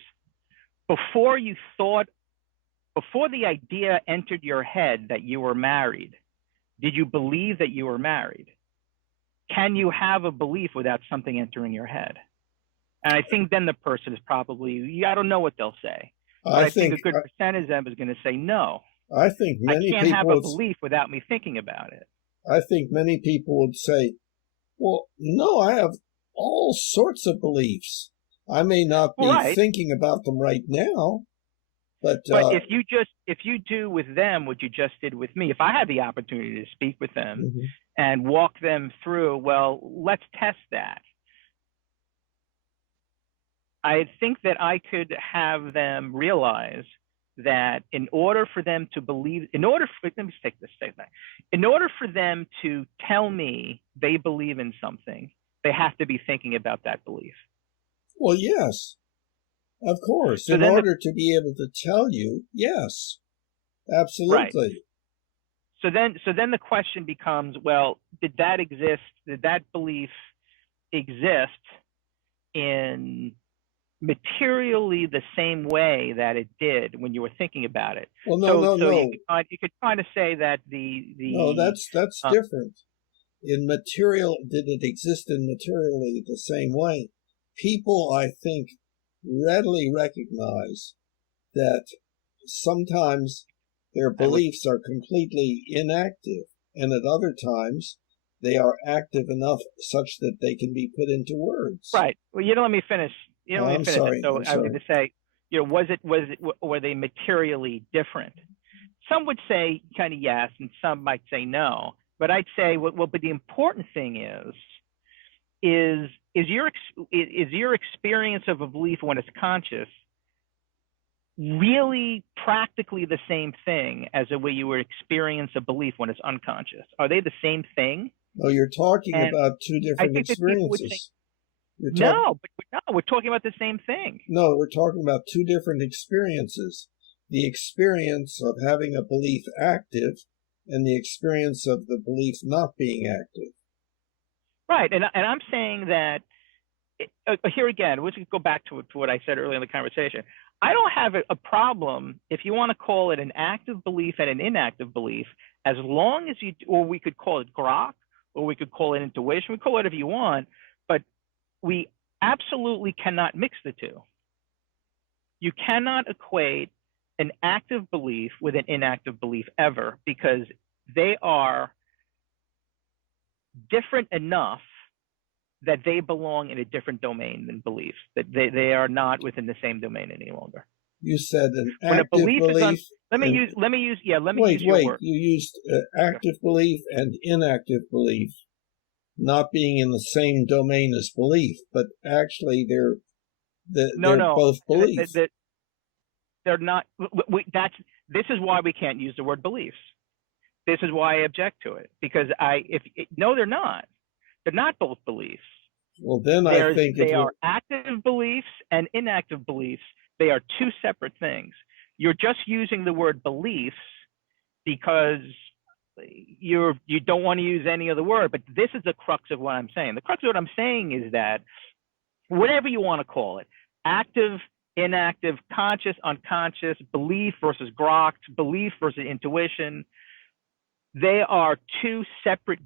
before the idea entered your head that you were married, did you believe that you were married? Can you have a belief without something entering your head? And I think then the person is probably, I don't know what they'll say. But I think a good percentage of them is going to say no. I think many people I can't have a belief without me thinking about it. I think many people would say, well, no, I have all sorts of beliefs. I may not be thinking about them right now, but if you do with them what you just did with me, if I had the opportunity to speak with them and walk them through, well, let's test that. I think that I could have them realize that in order for them to believe, let me take this statement. In order for them to tell me they believe in something, they have to be thinking about that belief. Well, yes, of course. So in order to be able to tell you, yes, absolutely. Right. So then the question becomes, well, did that exist? Did that belief exist in materially the same way that it did when you were thinking about it? Well, no. You could kind of say that no, that's different. In material, did it exist in materially the same way? People, I think, readily recognize that sometimes their beliefs are completely inactive, and at other times they are active enough such that they can be put into words. Right. Well, you don't let me finish. I'm sorry. So I was going to say, were they materially different? Some would say kind of yes, and some might say no. But I'd say, but the important thing is your experience of a belief when it's conscious really practically the same thing as the way you would experience a belief when it's unconscious? Are they the same thing? No, you're talking about two different experiences. No, we're talking about the same thing. No, we're talking about two different experiences. The experience of having a belief active and the experience of the belief not being active. Right, and I'm saying that, here again, we should go back to what I said earlier in the conversation. I don't have a problem if you want to call it an active belief and an inactive belief, as long as or we could call it grok, or we could call it intuition, we call it whatever you want, but we absolutely cannot mix the two. You cannot equate an active belief with an inactive belief ever, because they are different enough that they belong in a different domain than beliefs, that they are not within the same domain any longer. You said an When a active belief is belief. let me use your Wait. word. You used active belief and inactive belief not being in the same domain as belief, but actually they're No. both belief. They're not. This is why we can't use the word beliefs. This is why I object to it, because no, they're not. They're not both beliefs. Well, then I think they are active beliefs and inactive beliefs. They are two separate things. You're just using the word beliefs because you don't want to use any other word, but this is the crux of what I'm saying. The crux of what I'm saying is that whatever you want to call it, active, inactive, conscious, unconscious, belief versus grok, belief versus intuition, they are two separate,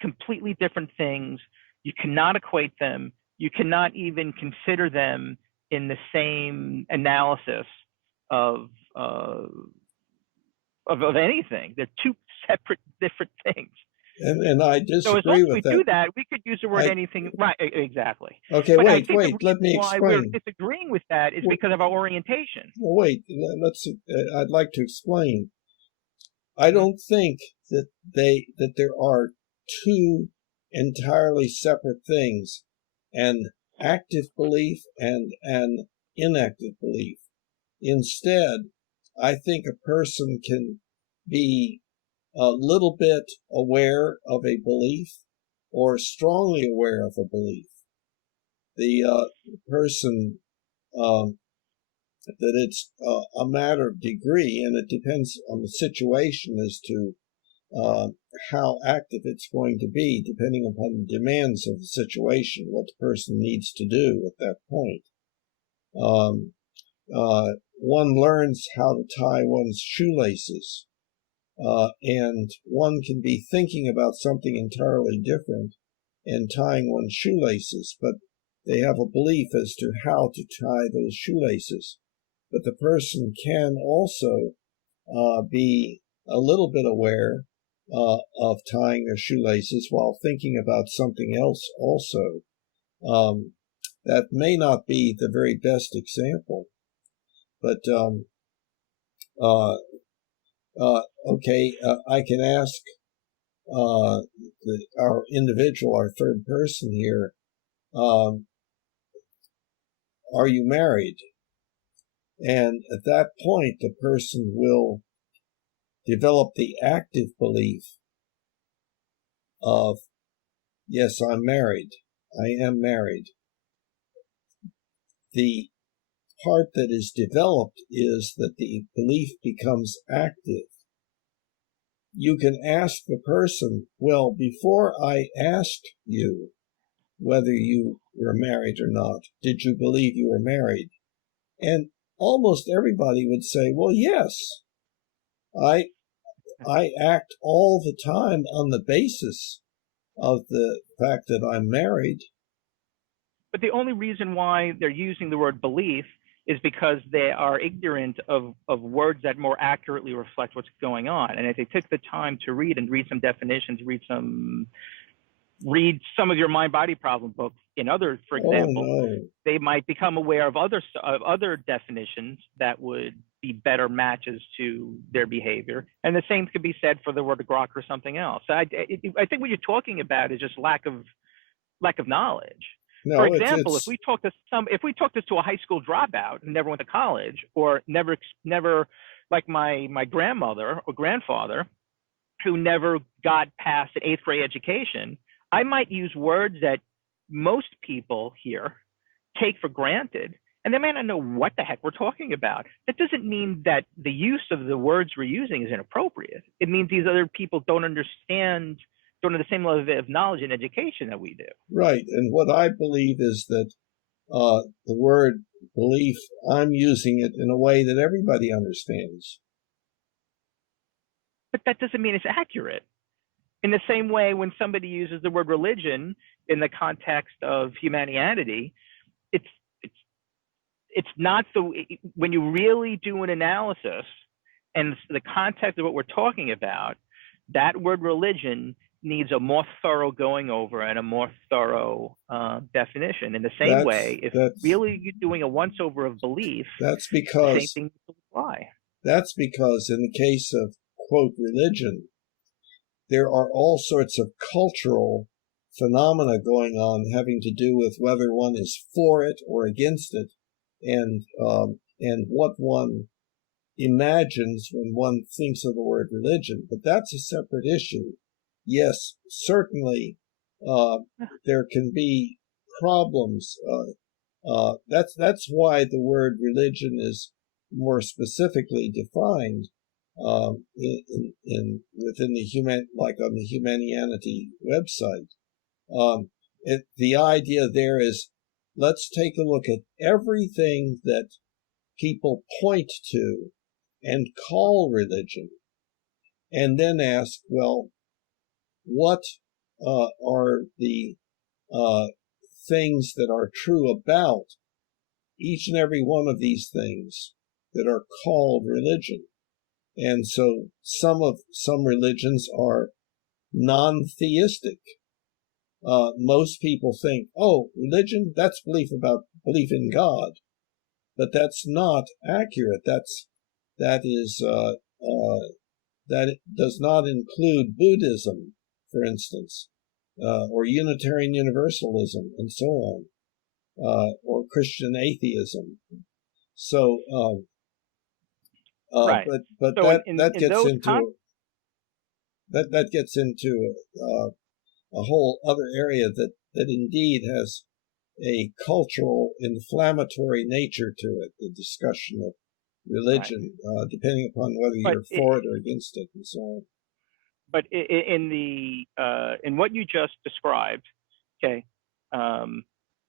completely different things. You cannot equate them. You cannot even consider them in the same analysis of anything. They're two separate, different things. And I disagree so as long as with we that. do that, we could use the word anything. Right, exactly. Okay, but wait. The Let me why explain. we're disagreeing with that is because of our orientation. Well, wait. I'd like to explain. I don't think that there are two entirely separate things, an active belief and an inactive belief. Instead, I think a person can be a little bit aware of a belief or strongly aware of a belief. The person that it's a matter of degree, and it depends on the situation as to how active it's going to be, depending upon the demands of the situation, what the person needs to do at that point. One learns how to tie one's shoelaces, and one can be thinking about something entirely different and tying one's shoelaces, but they have a belief as to how to tie those shoelaces. But the person can also be a little bit aware of tying their shoelaces while thinking about something else also. That may not be the very best example, but I can ask our individual, our third person here, are you married? And at that point, the person will develop the active belief of, yes, I'm married. I am married. The part that is developed is that the belief becomes active. You can ask the person, well, before I asked you whether you were married or not, did you believe you were married? And almost everybody would say, well, yes, I act all the time on the basis of the fact that I'm married. But the only reason why they're using the word belief is because they are ignorant of words that more accurately reflect what's going on. And if they took the time to read some definitions, read some of your mind-body problem books in others, for example, they might become aware of other definitions that would be better matches to their behavior. And the same could be said for the word grok or something else. I think what you're talking about is just lack of knowledge. No, for example, if we talk to a high school dropout who never went to college, or never like my grandmother or grandfather who never got past an 8th grade education, I might use words that most people here take for granted, and they may not know what the heck we're talking about. That doesn't mean that the use of the words we're using is inappropriate. It means these other people don't have the same level of knowledge and education that we do. Right. And what I believe is that the word belief, I'm using it in a way that everybody understands. But that doesn't mean it's accurate. In the same way, when somebody uses the word religion in the context of Humanianity, it's not when you really do an analysis and the context of what we're talking about, that word religion needs a more thorough going over and a more thorough definition. In the same way, if really you're doing a once over of belief, that's the same because thing will apply. That's because in the case of, quote, religion, there are all sorts of cultural phenomena going on having to do with whether one is for it or against it, and what one imagines when one thinks of the word religion. But that's a separate issue. Yes, certainly there can be problems. That's why the word religion is more specifically defined within the like on the Humanianity website. The idea there is, let's take a look at everything that people point to and call religion, and then ask, well, what are the things that are true about each and every one of these things that are called religion? And so some religions are non-theistic. Most people think, oh, religion, that's belief in God, but that's not accurate. That does not include Buddhism, for instance, or Unitarian Universalism, and so on, or Christian atheism. So, right. But so that gets into a whole other area that indeed has a cultural inflammatory nature to it, the discussion of religion, right. Depending upon whether you're for it or against it, and so on. But in what you just described, okay,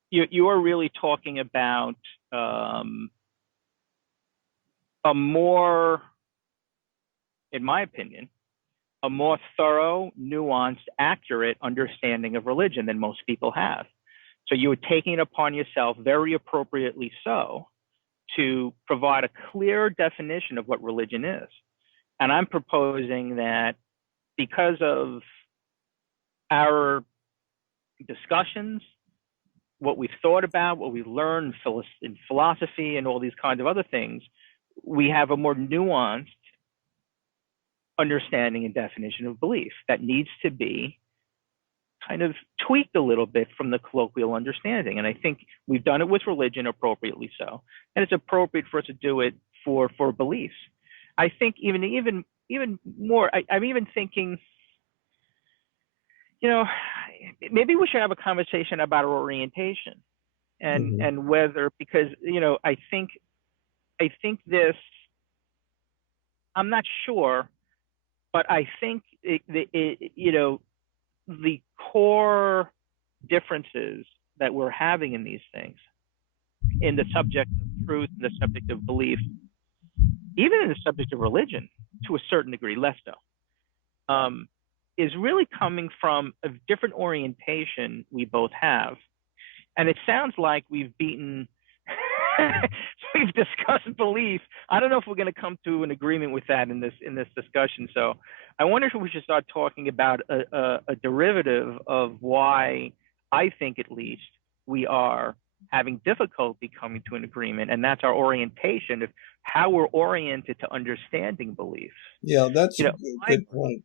you are really talking about a more, in my opinion, a more thorough, nuanced, accurate understanding of religion than most people have. So you are taking it upon yourself, very appropriately so, to provide a clear definition of what religion is. And I'm proposing that because of our discussions, what we've thought about, what we've learned in philosophy and all these kinds of other things, we have a more nuanced understanding and definition of belief that needs to be kind of tweaked a little bit from the colloquial understanding. And I think we've done it with religion appropriately so, and it's appropriate for us to do it for beliefs. I think even more, I'm even thinking, maybe we should have a conversation about our orientation and whether, because, I think this, I'm not sure, but I think the core differences that we're having in these things, in the subject of truth, in the subject of belief, even in the subject of religion, to a certain degree, less so, is really coming from a different orientation we both have. And it sounds like we've discussed belief. I don't know if we're going to come to an agreement with that in this discussion. So I wonder if we should start talking about a derivative of why I think, at least, we are having difficulty coming to an agreement, and that's our orientation of how we're oriented to understanding belief. Yeah, that's a good point.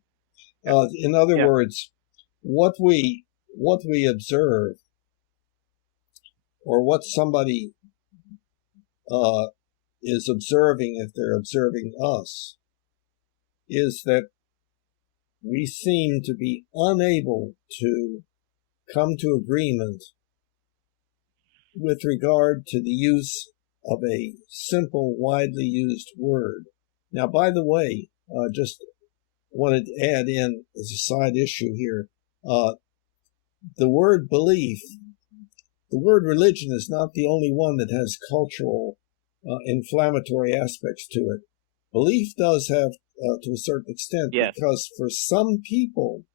In other words, what we observe, or what somebody is observing, if they're observing us, is that we seem to be unable to come to agreement with regard to the use of a simple, widely used word. Now, by the way, just wanted to add in as a side issue here, the word belief, the word religion is not the only one that has cultural inflammatory aspects to it. Belief does have, to a certain extent, because for some people,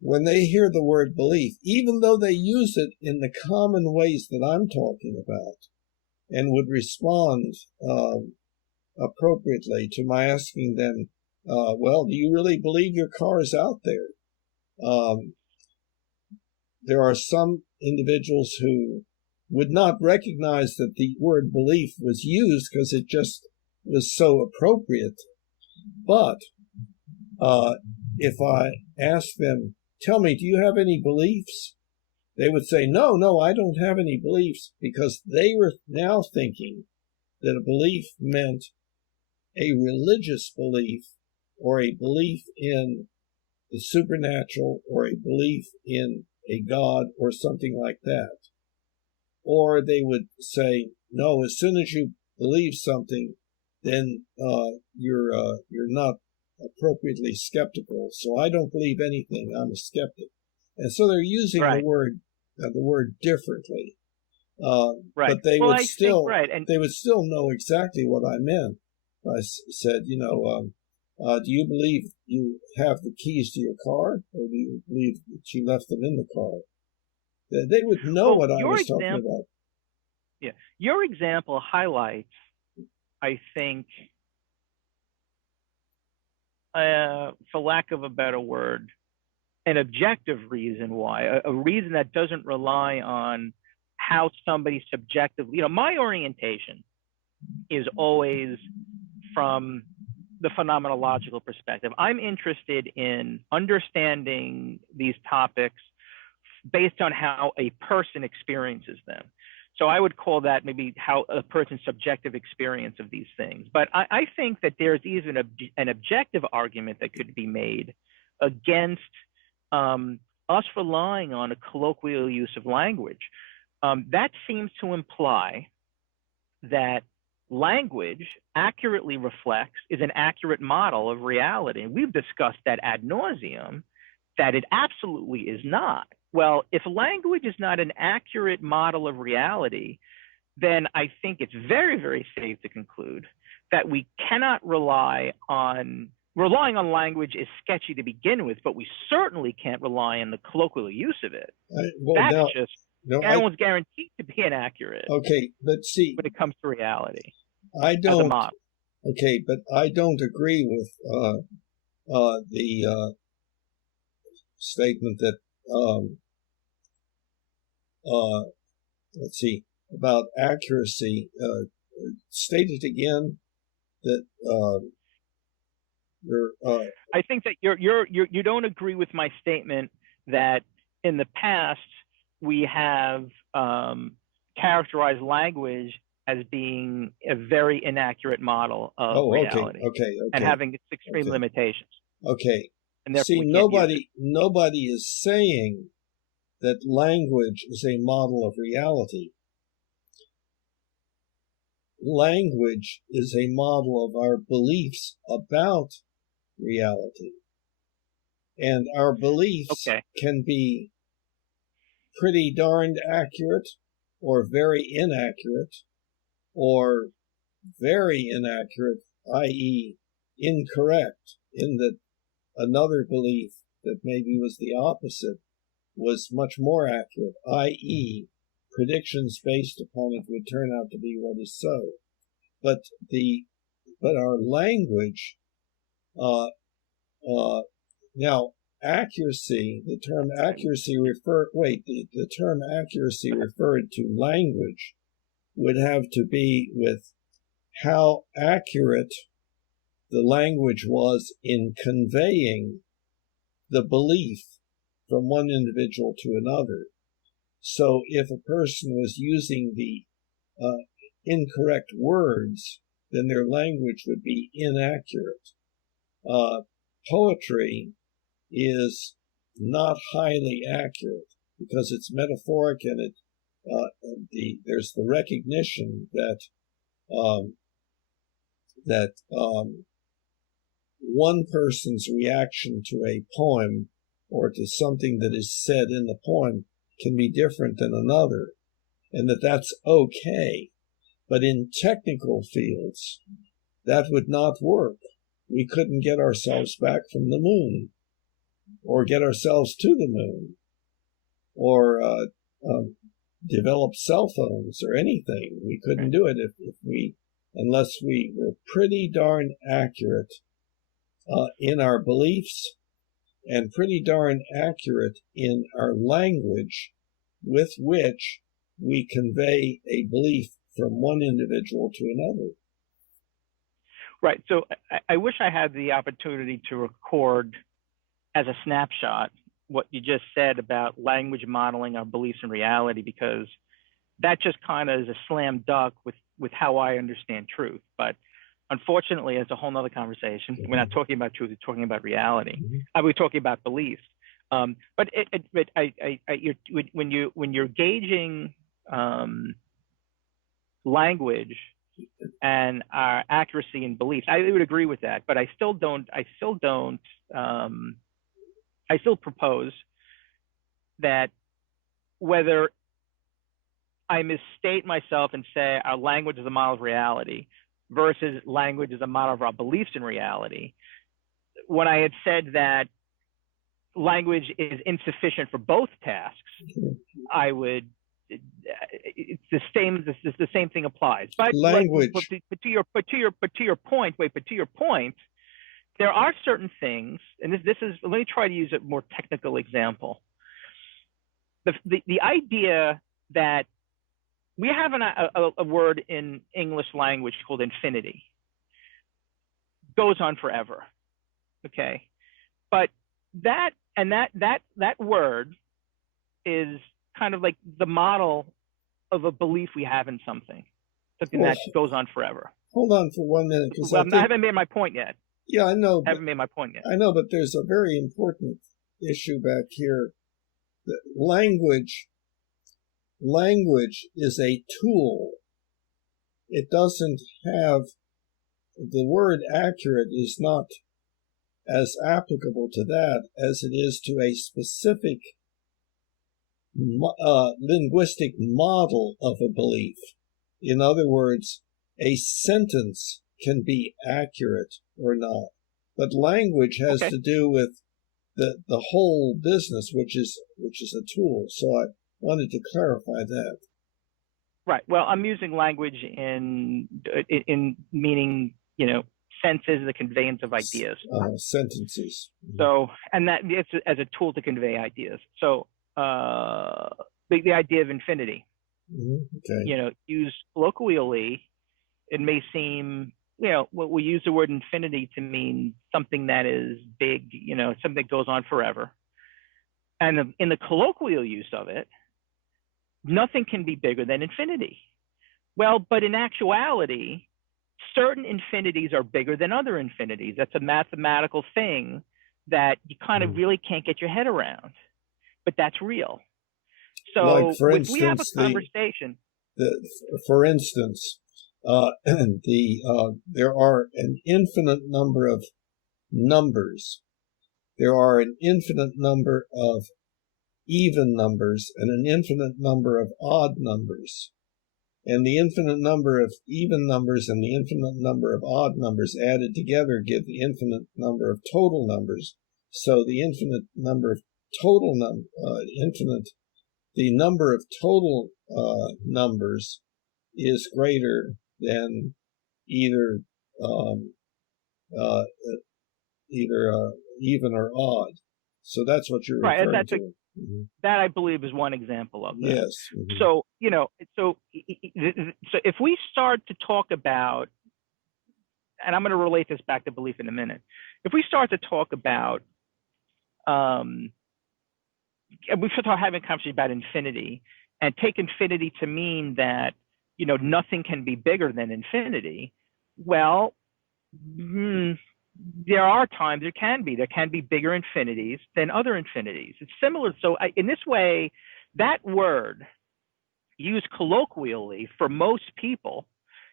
when they hear the word belief, even though they use it in the common ways that I'm talking about, and would respond appropriately to my asking them, well, do you really believe your car is out there? there are some individuals who would not recognize that the word belief was used because it just was so appropriate. But if I ask them, tell me, do you have any beliefs? They would say, no, I don't have any beliefs, because they were now thinking that a belief meant a religious belief or a belief in the supernatural or a belief in a God or something like that. Or they would say, no, as soon as you believe something, then you're not appropriately skeptical. So I don't believe anything. I'm a skeptic. And so they're using the word differently. Right. But they well, would I still think, right. And they would still know exactly what I meant. I said, do you believe you have the keys to your car, or do you believe that you left them in the car? They would know what I was talking about. Yeah, your example highlights, I think, for lack of a better word, an objective reason why, a reason that doesn't rely on how somebody subjectively, my orientation is always from the phenomenological perspective. I'm interested in understanding these topics based on how a person experiences them. So I would call that maybe how a person's subjective experience of these things. But I think that there's even an objective argument that could be made against us relying on a colloquial use of language. That seems to imply that language accurately reflects, is an accurate model of reality. And we've discussed that ad nauseum, that it absolutely is not. Well, if language is not an accurate model of reality, then I think it's very, very safe to conclude that we cannot relying on language is sketchy to begin with, but we certainly can't rely on the colloquial use of it. Everyone's guaranteed to be inaccurate. Okay, but see, when it comes to reality, I don't. As a model. Okay, but I don't agree with the statement that let's see, about accuracy. State it again. That I think that you don't agree with my statement that in the past we have characterized language as being a very inaccurate model of reality. Okay. And having its extreme limitations. Okay. And therefore nobody is saying that language is a model of reality. Language is a model of our beliefs about reality. And our beliefs can be pretty darned accurate, or very inaccurate, or very inaccurate, i.e. incorrect, in that another belief that maybe was the opposite was much more accurate, i.e. predictions based upon it would turn out to be what is so. But our language, now accuracy, the term accuracy referred to language would have to be with how accurate the language was in conveying the belief from one individual to another. So if a person was using the incorrect words, then their language would be inaccurate. Poetry is not highly accurate because it's metaphoric, and there's the recognition that one person's reaction to a poem or to something that is said in the poem can be different than another, and that's okay. But in technical fields, that would not work. We couldn't get ourselves back from the moon, or get ourselves to the moon, or develop cell phones or anything. We couldn't do it unless we were pretty darn accurate in our beliefs and pretty darn accurate in our language with which we convey a belief from one individual to another. Right. So I wish I had the opportunity to record as a snapshot what you just said about language modeling our beliefs in reality, because that just kind of is a slam dunk with how I understand truth. But unfortunately, it's a whole nother conversation. We're not talking about truth, we're talking about reality. We're talking about beliefs. But when you're gauging language and our accuracy in beliefs, I would agree with that. But I still propose that whether I misstate myself and say our language is a model of reality versus language is a model of our beliefs in reality, when I had said that language is insufficient for both tasks, I would, it's the same thing applies. But language. But to your point, there are certain things, and this is, let me try to use a more technical example. The idea that we have a word in English language called infinity, goes on forever, okay? But that word is kind of like the model of a belief we have in something that goes on forever. Hold on for 1 minute, because I haven't made my point yet. Yeah, I know. I haven't made my point yet. I know, but there's a very important issue back here. That language is a tool. It doesn't have, the word accurate is not as applicable to that as it is to a specific linguistic model of a belief. In other words, a sentence can be accurate or not, but language has to do with the whole business, which is a tool. So I wanted to clarify that. Right. Well, I'm using language in meaning, senses, the conveyance of ideas. Sentences. So, and that it's as a tool to convey ideas. So, the idea of infinity. Okay. Used colloquially, it may seem, we use the word infinity to mean something that is big, something that goes on forever. And in the colloquial use of it, nothing can be bigger than infinity. Well, but in actuality, certain infinities are bigger than other infinities. That's a mathematical thing that you kind of really can't get your head around, but that's real. So like, for instance, we have a conversation. For instance, there are an infinite number of numbers. There are an infinite number of even numbers and an infinite number of odd numbers. And the infinite number of even numbers and the infinite number of odd numbers added together give the infinite number of total numbers. So the infinite number of total the number of total numbers is greater than either even or odd. So that's what you're referring to. That, I believe, is one example of that. Yes. So, so if we start to talk about, and I'm going to relate this back to belief in a minute. If we start to talk about, we should start having a conversation about infinity and take infinity to mean that, nothing can be bigger than infinity. Well, there are times there can be bigger infinities than other infinities. It's similar. So in this way, that word used colloquially for most people,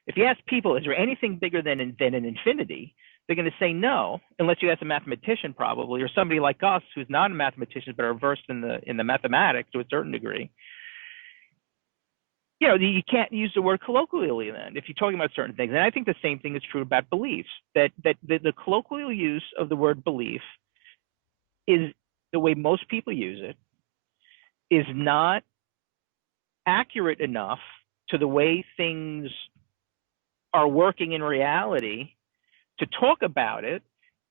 if you ask people, is there anything bigger than an infinity? They're going to say no, unless you ask a mathematician probably, or somebody like us who's not a mathematician but are versed in the mathematics to a certain degree. You can't use the word colloquially then if you're talking about certain things. And I think the same thing is true about beliefs, that the colloquial use of the word belief is the way most people use it, is not accurate enough to the way things are working in reality to talk about it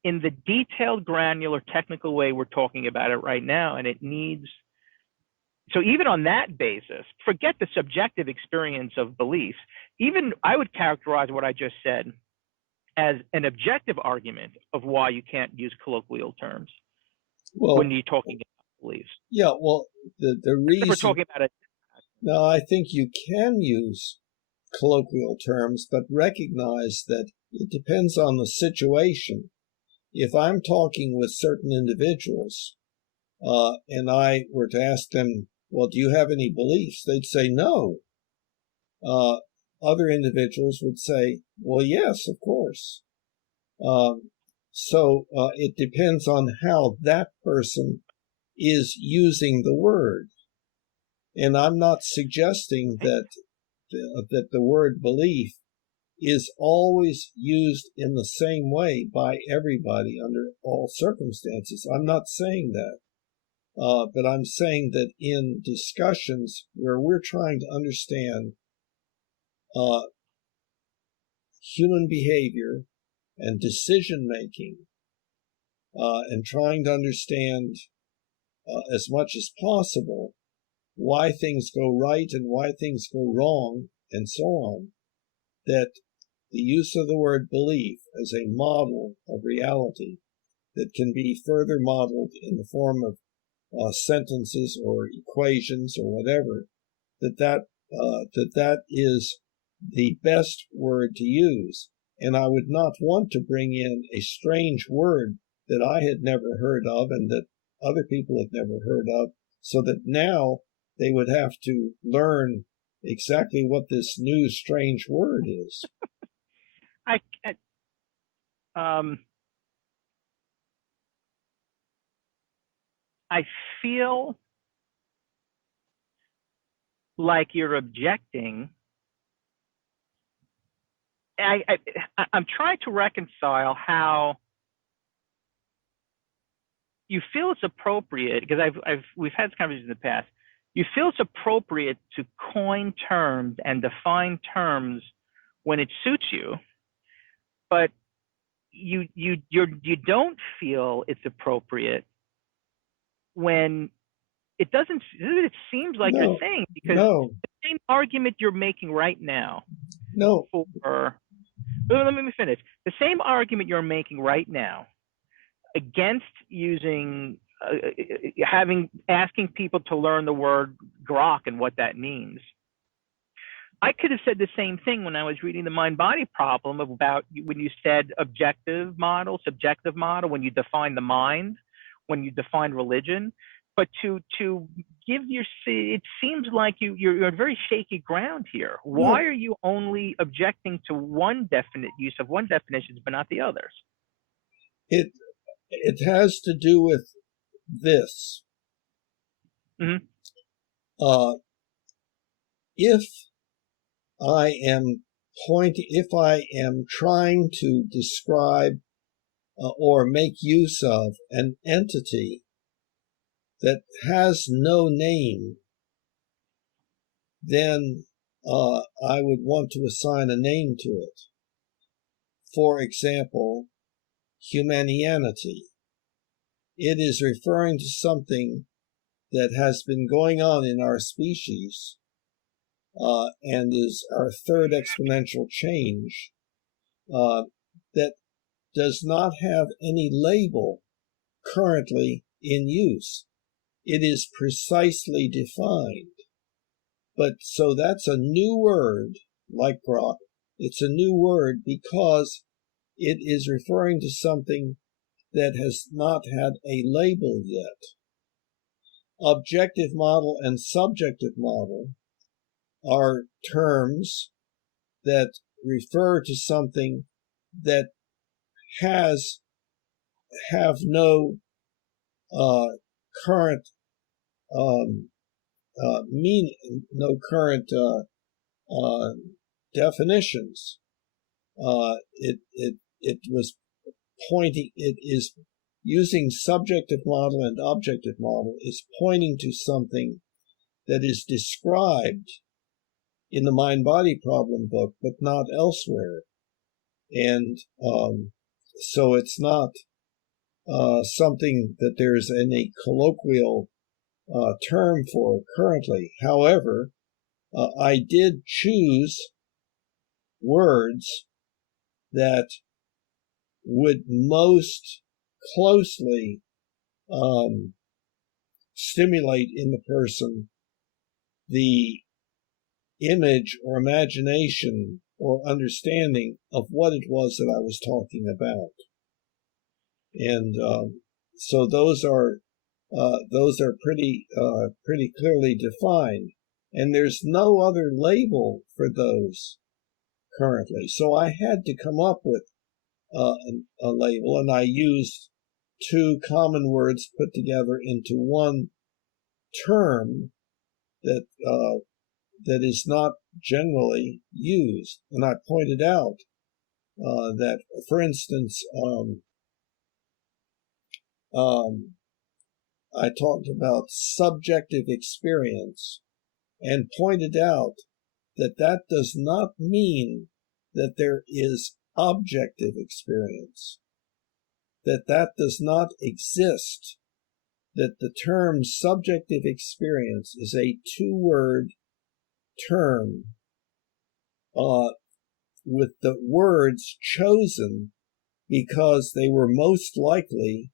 in the detailed, granular, technical way we're talking about it right now, and it needs, so even on that basis, forget the subjective experience of belief. Even I would characterize what I just said as an objective argument of why you can't use colloquial terms when you're talking about beliefs. Yeah, well, the reason we're talking about it. No, I think you can use colloquial terms, but recognize that it depends on the situation. If I'm talking with certain individuals, and I were to ask them, well, do you have any beliefs? They'd say no. Other individuals would say, well, yes, of course. So it depends on how that person is using the word. And I'm not suggesting that the word belief is always used in the same way by everybody under all circumstances. I'm not saying that. But I'm saying that in discussions where we're trying to understand human behavior and decision making, and trying to understand as much as possible why things go right and why things go wrong, and so on, that the use of the word belief as a model of reality that can be further modeled in the form of sentences or equations or whatever, that is the best word to use. And I would not want to bring in a strange word that I had never heard of and that other people had never heard of, so that now they would have to learn exactly what this new strange word is. I feel like you're objecting. I'm trying to reconcile how you feel it's appropriate, because we've had this conversation in the past. You feel it's appropriate to coin terms and define terms when it suits you, but you don't feel it's appropriate when it doesn't. It seems like you're saying, because the same argument you're making right now. Let me finish. The same argument you're making right now against using, asking people to learn the word grok and what that means. I could have said the same thing when I was reading the mind-body problem about when you said objective model, subjective model, when you define the mind, when you define religion. But to give it seems like you're on very shaky ground here. Why are you only objecting to one definite use of one definition, but not the others? It has to do with this. Mm-hmm. If I am trying to describe or make use of an entity that has no name, then I would want to assign a name to it. For example, Humanianity. It is referring to something that has been going on in our species and is our third exponential change that does not have any label currently in use. It is precisely defined. But so that's a new word, like grok. It's a new word because it is referring to something that has not had a label yet. Objective model and subjective model are terms that refer to something that have no current meaning, no current definitions. It was pointing. It is using subjective model and objective model is pointing to something that is described in the mind-body problem book, but not elsewhere. And so it's not something that there's any colloquial term for currently. However, I did choose words that would most closely stimulate in the person the image or imagination or understanding of what it was that I was talking about. And so those are pretty clearly defined, and there's no other label for those currently. So I had to come up with a label, and I used two common words put together into one term that is not generally used. And I pointed out that, for instance, I talked about subjective experience and pointed out that that does not mean that there is objective experience, that that does not exist, that the term subjective experience is a two-word term with the words chosen because they were most likely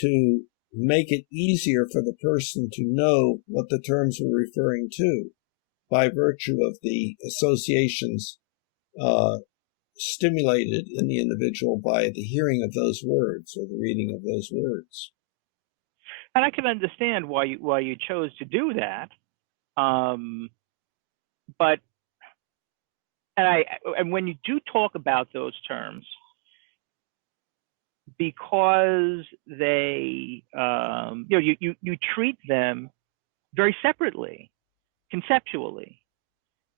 to make it easier for the person to know what the terms were referring to by virtue of the associations stimulated in the individual by the hearing of those words or the reading of those words. And I can understand why you chose to do that, but and when you do talk about those terms, because they you treat them very separately, conceptually,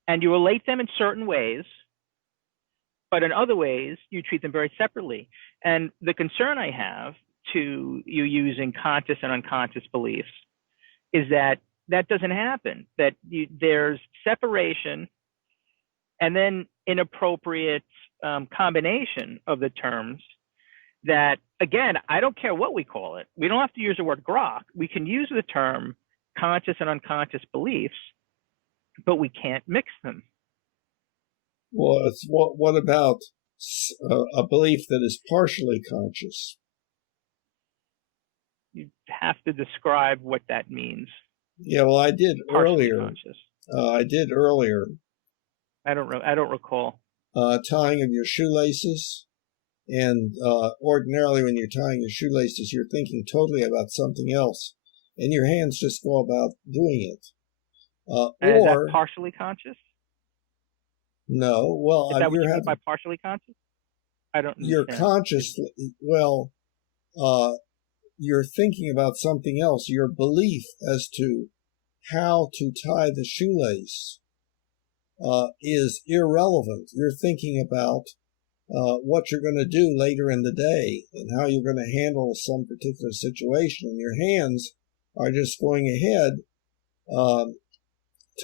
and you relate them in certain ways, but in other ways you treat them very separately. And the concern I have to you using conscious and unconscious beliefs is that that doesn't happen, that there's separation and then inappropriate combination of the terms that, again, I don't care what we call it. We don't have to use the word grok. We can use the term conscious and unconscious beliefs, but we can't mix them. Well, what about a belief that is partially conscious? You have to describe what that means. Yeah, well, I did Partially earlier. conscious. I did earlier. I don't recall. Tying of your shoelaces. And ordinarily when you're tying your shoelaces, you're thinking totally about something else, and your hands just go about doing it. Is that partially conscious? No, well, is that what you mean by partially conscious? I don't understand. You're conscious. Well, you're thinking about something else. Your belief as to how to tie the shoelace is irrelevant. You're thinking about what you're going to do later in the day and how you're going to handle some particular situation. And your hands are just going ahead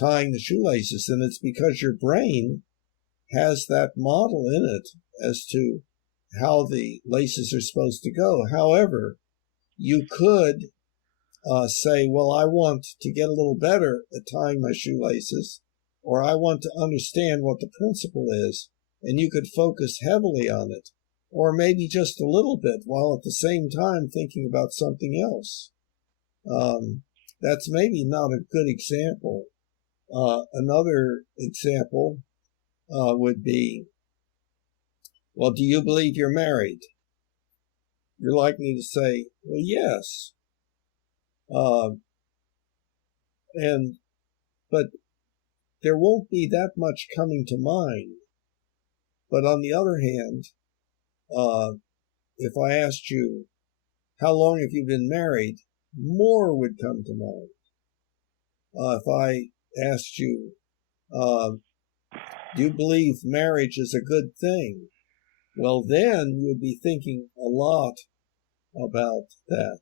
tying the shoelaces. And it's because your brain has that model in it as to how the laces are supposed to go. However, you could say, well, I want to get a little better at tying my shoelaces, or I want to understand what the principle is. And you could focus heavily on it, or maybe just a little bit, while at the same time thinking about something else. That's maybe not a good example. Another example would be, well, do you believe you're married? You're likely to say, well, yes. But there won't be that much coming to mind. But on the other hand, if I asked you, how long have you been married? More would come to mind. If I asked you, do you believe marriage is a good thing? Well, then you would be thinking a lot about that.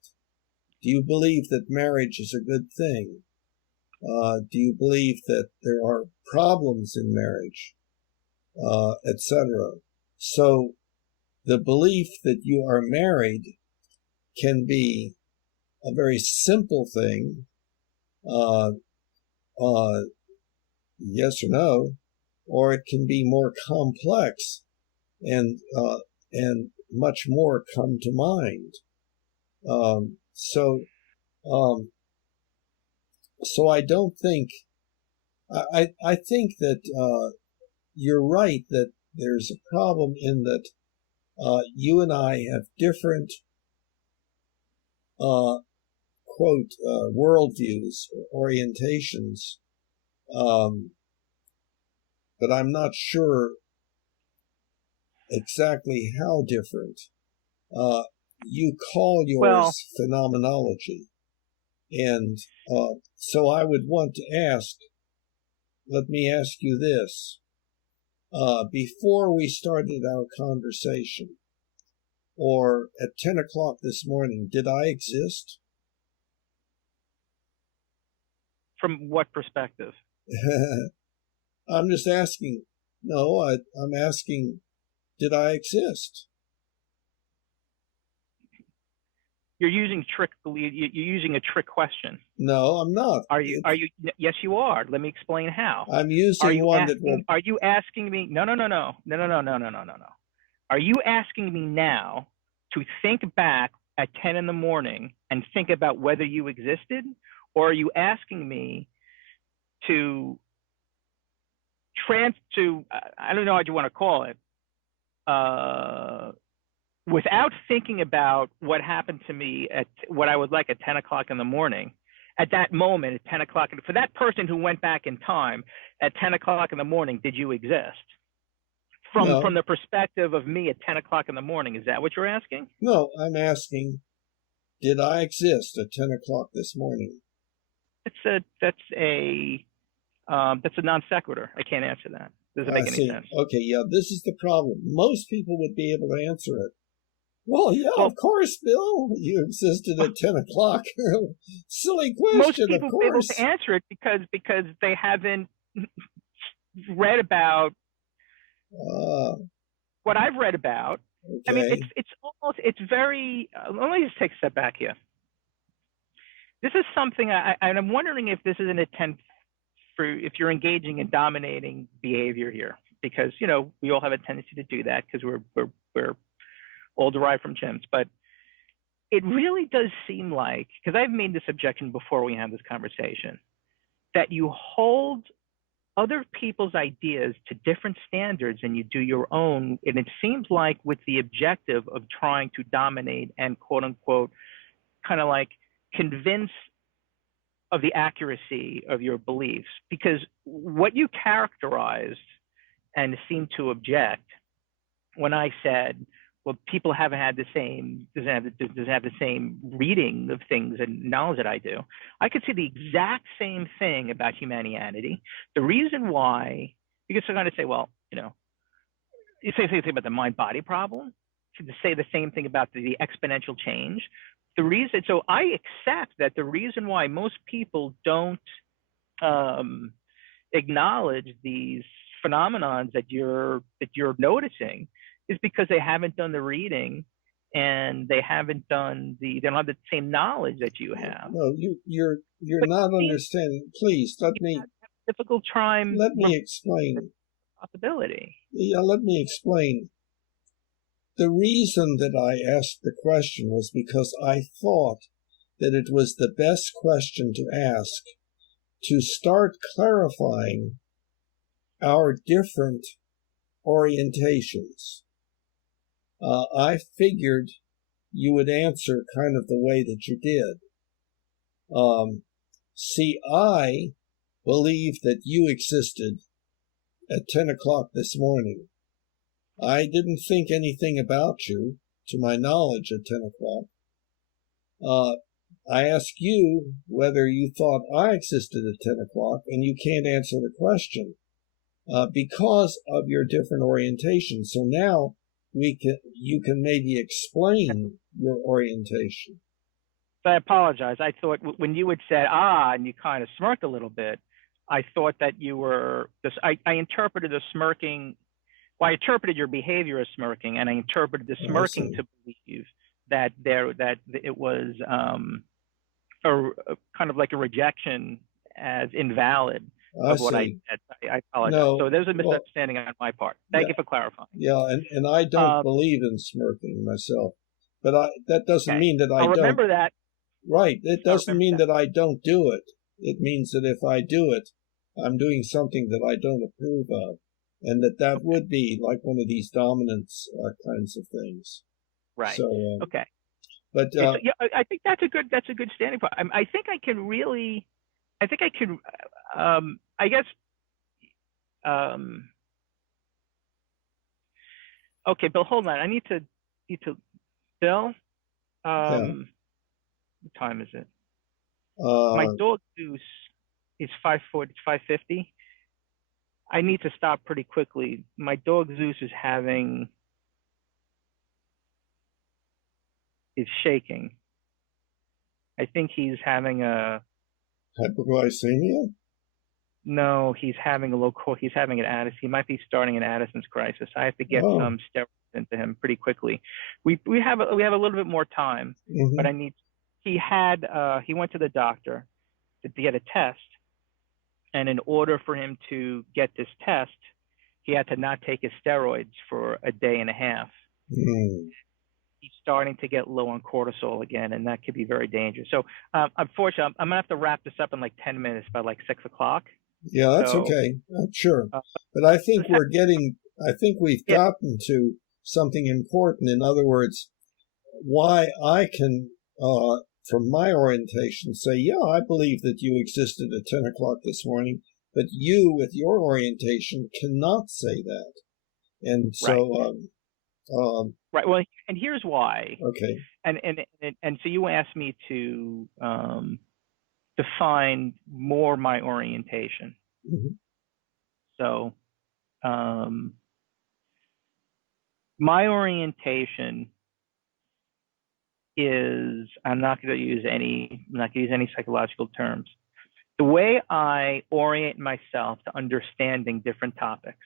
Do you believe that marriage is a good thing? Do you believe that there are problems in marriage? Etc. So the belief that you are married can be a very simple thing, yes or no, or it can be more complex, and much more come to mind. So I don't think, I think that you're right that there's a problem in that you and I have different quote worldviews or orientations, but I'm not sure exactly how different. You call yours phenomenology, and so I would want to ask, let me ask you this. Before we started our conversation, or at 10 o'clock this morning, did I exist? From what perspective? I'm just asking. No, I'm asking, did I exist? You're using a trick question. No, I'm not. Are you? Yes, you are. Let me explain how. I'm using one that will. Are you asking me? No. Are you asking me now to think back at 10 in the morning and think about whether you existed, or are you asking me to I don't know what you want to call it, without thinking about what happened to me at what I was like at 10 o'clock in the morning, at that moment at 10 o'clock, for that person who went back in time at 10 o'clock in the morning, did you exist? From the perspective of me at 10 o'clock in the morning, is that what you're asking? No, I'm asking, did I exist at 10 o'clock this morning? That's a non sequitur. I can't answer that. Doesn't make any sense. Okay, yeah, this is the problem. Most people would be able to answer it. Well, yeah, of course, Bill, you existed at 10 o'clock. Silly question, most people of course. Be able to answer it because they haven't read about what I've read about. Okay. I mean, it's very. Let me just take a step back here. This is something, and I'm wondering if this is an attempt if you're engaging in dominating behavior here, because we all have a tendency to do that because we're all derived from chimps. But it really does seem like, because I've made this objection before we had this conversation, that you hold other people's ideas to different standards and you do your own, and it seems like with the objective of trying to dominate and quote unquote kind of like convince of the accuracy of your beliefs. Because what you characterized and seemed to object when I said, well, people haven't had the same, doesn't have the same reading of things and knowledge that I do. I could say the exact same thing about Humanianity. The reason why, because they're going to say, well, you say the same thing about the mind-body problem, to say the same thing about the exponential change. The reason, so I accept that the reason why most people don't acknowledge these phenomenons that you're noticing is because they haven't done the reading and they don't have the same knowledge that you have. No, you're not understanding. Please let me. Difficult time. Let me explain. Possibility. Yeah, let me explain. The reason that I asked the question was because I thought that it was the best question to ask to start clarifying our different orientations. I figured you would answer kind of the way that you did. See, I believe that you existed at 10 o'clock this morning. I didn't think anything about you, to my knowledge, at 10 o'clock. I asked you whether you thought I existed at 10 o'clock, and you can't answer the question because of your different orientation. So now you can maybe explain your orientation. I apologize. I thought when you had said, and you kind of smirked a little bit, I thought that you were, I interpreted the smirking, well, I interpreted your behavior as smirking, and I interpreted the smirking to believe that it was kind of like a rejection as invalid I of what I see. said. I apologize. No, So there's a well, misunderstanding on my part. yeah, Thank you for clarifying. yeah, and I don't Um, believe in smirking myself, but that doesn't okay, mean that I I'll don't. remember that. Right, it I'll doesn't remember mean that. that I don't do it. It means that if I do it, I'm doing something that I don't approve of, and that would be like one of these dominance kinds of things. Right. So, Okay. but It's, yeah, I think that's a good standing point. I think I can really. I think I could. I guess. Okay, Bill. Hold on. I need to. Bill. yeah, What time is it? My uh, dog Zeus is 5'4". It's 550. I need to stop pretty quickly. My dog Zeus is shaking. I think he's having a hypoglycemia. no. He's having he's having an Addison. He might be starting an Addison's crisis. I have to get Oh, some steroids into him pretty quickly. We have a little bit more time, but hmm. I need. He went to the doctor to get a test, and in order for him to get this test, he had to not take his steroids for a day and a half. Mm. He's starting to get low on cortisol again, and that could be very dangerous. So, unfortunately, I'm gonna have to wrap this up in like 10 minutes by like 6 o'clock. Yeah, that's So, okay. Sure. uh, But I so think I think we've yeah, gotten to something important. In other words, why I can, from my orientation, say, yeah, I believe that you existed at 10 o'clock this morning, but you, with your orientation, cannot say that. And right, so, right. Well, and here's why. okay. And so you asked me to define more my orientation. Hmm. So, um, my orientation is I'm not going to use any psychological terms. The way I orient myself to understanding different topics,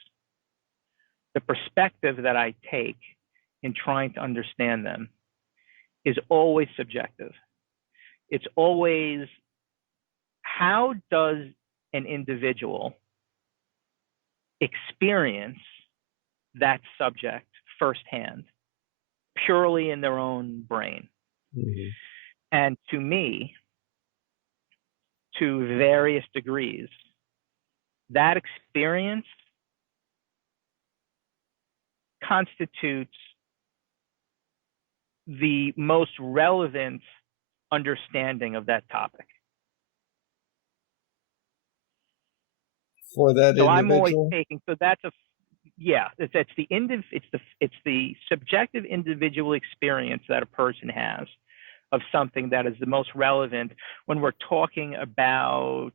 the perspective that I take in trying to understand them is always subjective. It's always how does an individual experience that subject firsthand, purely in their own brain. Hmm. And to me, to various degrees, that experience constitutes the most relevant understanding of that topic. For that So I'm always individual. taking, so that's it's the subjective individual experience that a person has of something that is the most relevant when we're talking about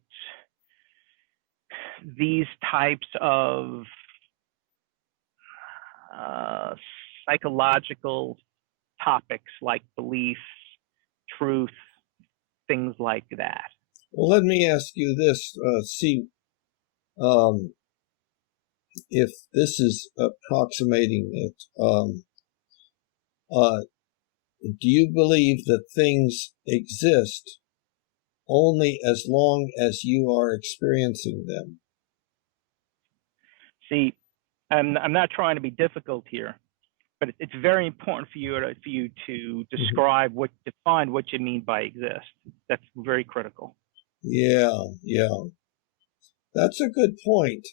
these types of psychological topics like beliefs, truth, things like that. Well, let me ask you this. See, um, if this is approximating it, uh, do you believe that things exist only as long as you are experiencing them? See, I'm not trying to be difficult here, but it's very important for you to Mhm. define what you mean by exist. That's very critical. Yeah, yeah, that's a good point.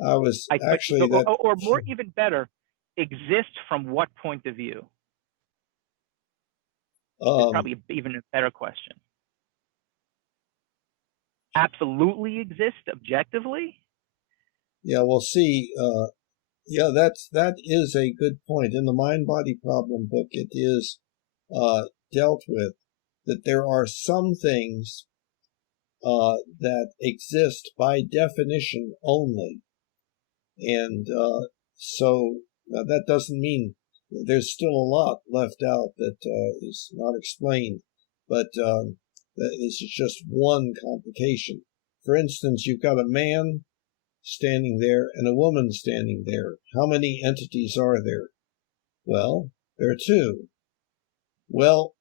I was But actually that. or more even better, exist from what point of view is Um, probably even a better question. Absolutely exist objectively? yeah, we'll see. Yeah, that is a good point. In the Mind Body Problem book, it is dealt with that there are some things that exist by definition only. And so that doesn't mean there's still a lot left out that is not explained, but this is just one complication. For instance, you've got a man standing there and a woman standing there. How many entities are there? Well, There are two. Well,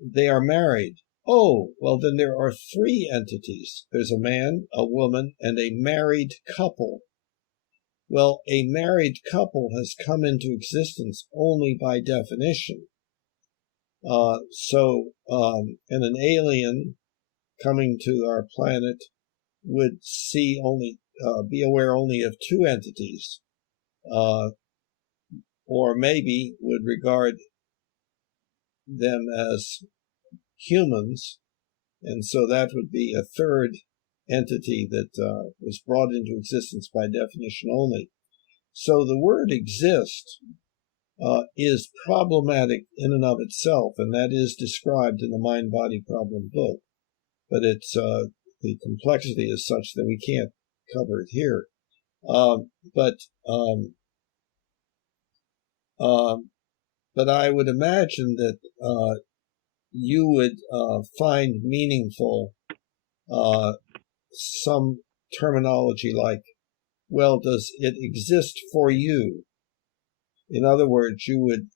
they are married. Oh, well, then there are three entities. There's a man, a woman, and a married couple. Well, a married couple has come into existence only by definition. And an alien coming to our planet would see only, be aware only of two entities, or maybe would regard them as humans, and so that would be a third entity that was brought into existence by definition only. So the word exist is problematic in and of itself, and that is described in the Mind-Body Problem book. But it's the complexity is such that we can't cover it here. But I would imagine that you would find meaningful some terminology like, well, does it exist for you? In other words, you would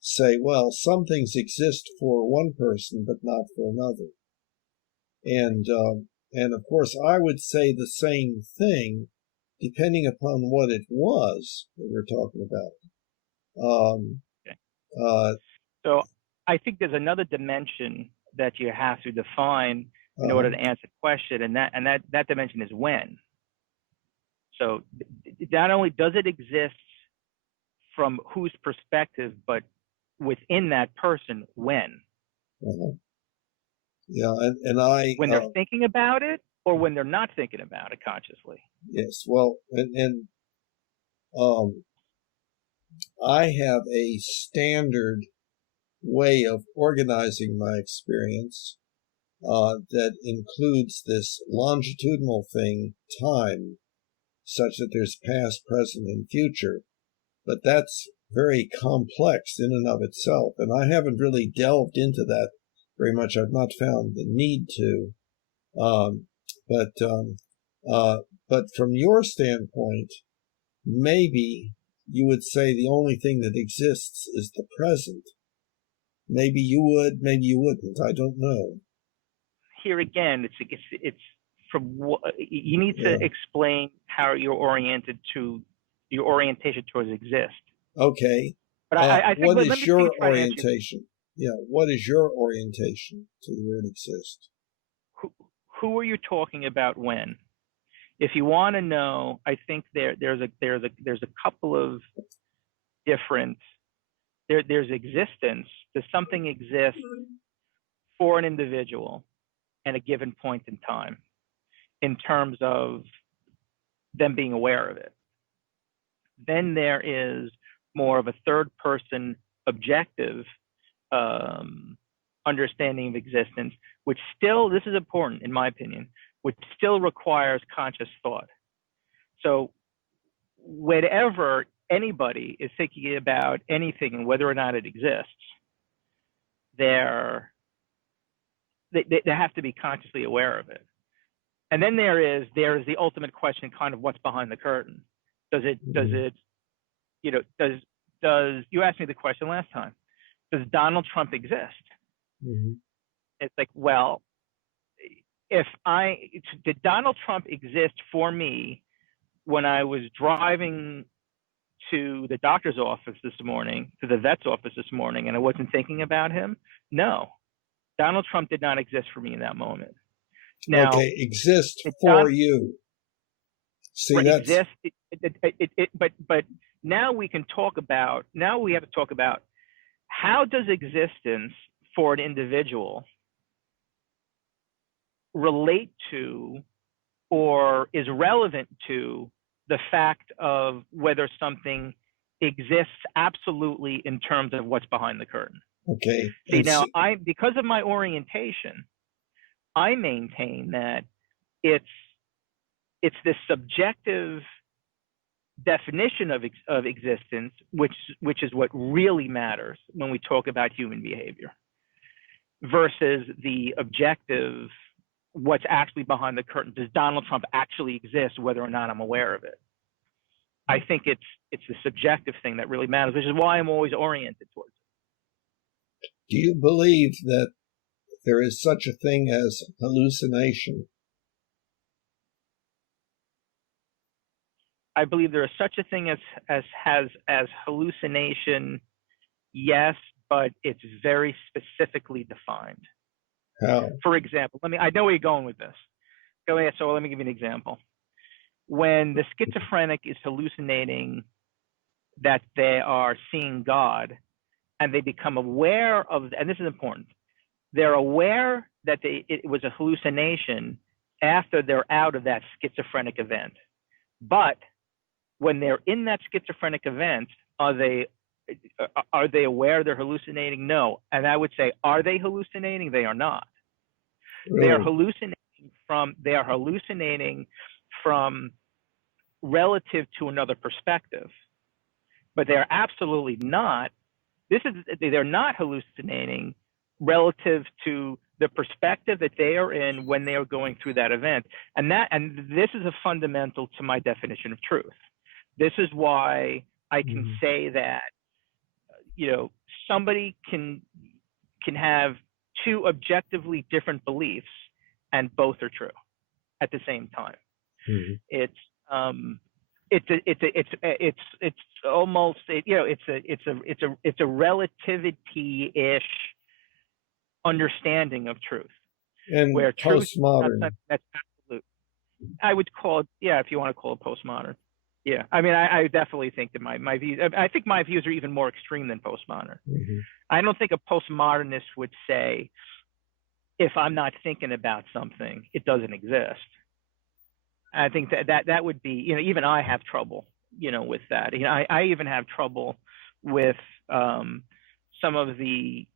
say, well, some things exist for one person, but not for another. And of course, I would say the same thing, depending upon what it was that we're talking about. Okay. So I think there's another dimension that you have to define in order to answer the question, and that dimension is when. So not only does it exist from whose perspective, but within that person, when. Yeah, when they're thinking about it, or when they're not thinking about it consciously. Yes, well, I have a standard way of organizing my experience that includes this longitudinal thing, time, such that there's past, present, and future. But that's very complex in and of itself, and I haven't really delved into that very much. I've not found the need to. But from your standpoint, maybe you would say the only thing that exists is the present. Maybe you would, maybe you wouldn't. I don't know. Here again, it's from what you need to explain how you're oriented to your orientation towards exist. Okay. But I think what is your orientation? Yeah. What is your orientation to the word exist? Who are you talking about when? If you want to know, I think there's a couple of different. There's existence. Does something exist for an individual at a given point in time, in terms of them being aware of it? Then there is more of a third-person objective understanding of existence, which still, this is important in my opinion, which still requires conscious thought. So whenever anybody is thinking about anything and whether or not it exists, they have to be consciously aware of it. And then there is the ultimate question, kind of what's behind the curtain. Does you asked me the question last time, does Donald Trump exist? Mm-hmm. It's like, well, did Donald Trump exist for me when I was driving to the doctor's office this morning, to the vet's office this morning, and I wasn't thinking about him? No, Donald Trump did not exist for me in that moment. Now, okay, exist for you. See, that's exist. But now we can talk about. Now we have to talk about how does existence for an individual relate to or is relevant to the fact of whether something exists absolutely in terms of what's behind the curtain. Okay. See, now because of my orientation, I maintain that it's this subjective definition of existence, which is what really matters when we talk about human behavior, versus the objective, what's actually behind the curtain. Does Donald Trump actually exist, whether or not I'm aware of it? I think it's the subjective thing that really matters, which is why I'm always oriented towards it. Do you believe that there is such a thing as hallucination? I believe there is such a thing as hallucination, yes, but it's very specifically defined. How? For example, I know where you're going with this. Go ahead. So let me give you an example. When the schizophrenic is hallucinating that they are seeing God, and they become aware of, and this is important, they're aware that it was a hallucination after they're out of that schizophrenic event. But when they're in that schizophrenic event, are they aware they're hallucinating? No. And I would say, are they hallucinating? They are not. Really? They are hallucinating from relative to another perspective. But they're absolutely not. They're not hallucinating relative to the perspective that they are in when they are going through that event. And this is a fundamental to my definition of truth. This is why I can say that, somebody can have two objectively different beliefs and both are true at the same time. It's almost, it's a relativity-ish understanding of truth. And where postmodern. That's absolute. I would call it, yeah, if you want to call it postmodern. Yeah, I mean, I definitely think that my views, I think my views are even more extreme than postmodern. I don't think a postmodernist would say, if I'm not thinking about something, it doesn't exist. I think that would be, even I have trouble, with that. I even have trouble with some of the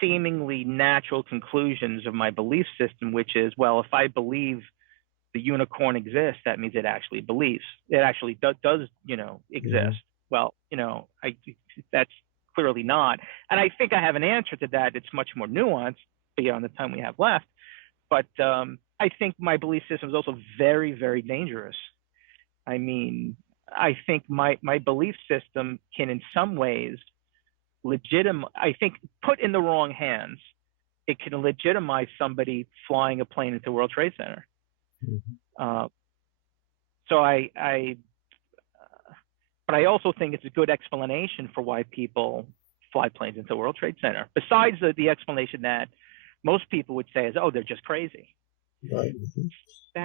seemingly natural conclusions of my belief system, which is, well, if I believe the unicorn exists, that means it actually does exist. Well, that's clearly not. And I think I have an answer to that. It's much more nuanced beyond the time we have left. But I think my belief system is also very, very dangerous. I mean, I think my belief system can, in some ways, I think, put in the wrong hands, it can legitimize somebody flying a plane into World Trade Center. But I also think it's a good explanation for why people fly planes into World Trade Center. Besides the explanation that most people would say is, oh, they're just crazy. Right.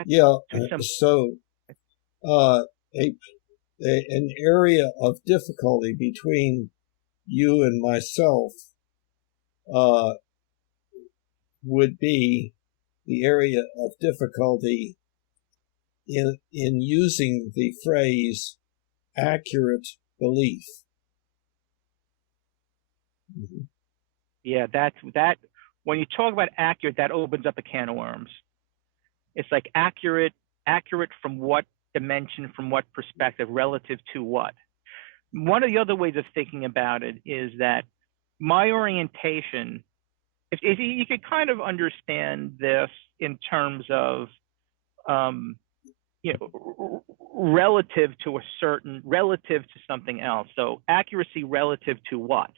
Yeah. So, an area of difficulty between you and myself would be the area of difficulty in using the phrase accurate belief. Yeah, that when you talk about accurate, that opens up a can of worms. It's like accurate from what dimension, from what perspective, relative to what? One of the other ways of thinking about it is that my orientation, if you could kind of understand this in terms of, relative to something else. So accuracy relative to what?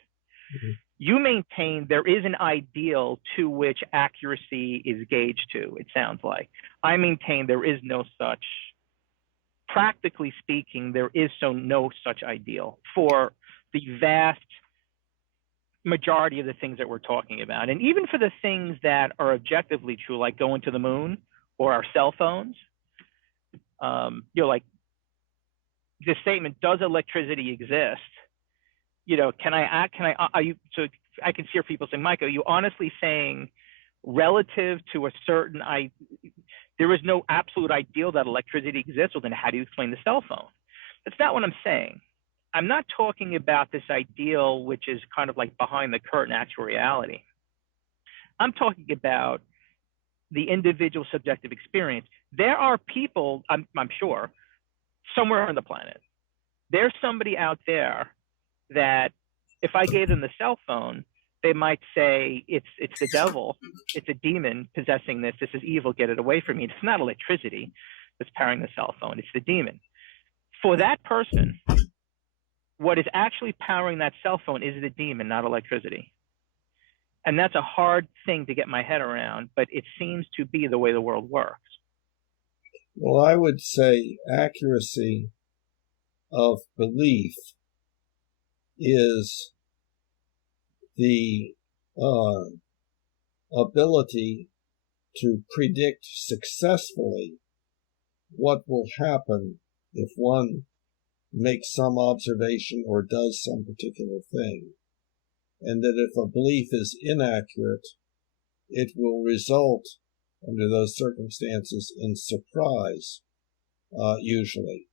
You maintain there is an ideal to which accuracy is gauged to, it sounds like. I maintain there is no such. Practically speaking, there is no such ideal for the vast majority of the things that we're talking about. And even for the things that are objectively true, like going to the moon or our cell phones, like the statement, does electricity exist? So I can hear people saying, Mike, are you honestly saying relative to a certain, there is no absolute ideal that electricity exists? Well, then how do you explain the cell phone? That's not what I'm saying. I'm not talking about this ideal, which is kind of like behind the curtain actual reality. I'm talking about the individual subjective experience. There are people, I'm sure, somewhere on the planet, there's somebody out there that if I gave them the cell phone, they might say, it's the devil, it's a demon possessing this, this is evil, get it away from me. It's not electricity that's powering the cell phone, it's the demon. For that person, what is actually powering that cell phone is the demon, not electricity. And that's a hard thing to get my head around, but it seems to be the way the world works. Well, I would say accuracy of belief is the ability to predict successfully what will happen if one makes some observation or does some particular thing. And that if a belief is inaccurate, it will result, under those circumstances, in surprise, usually.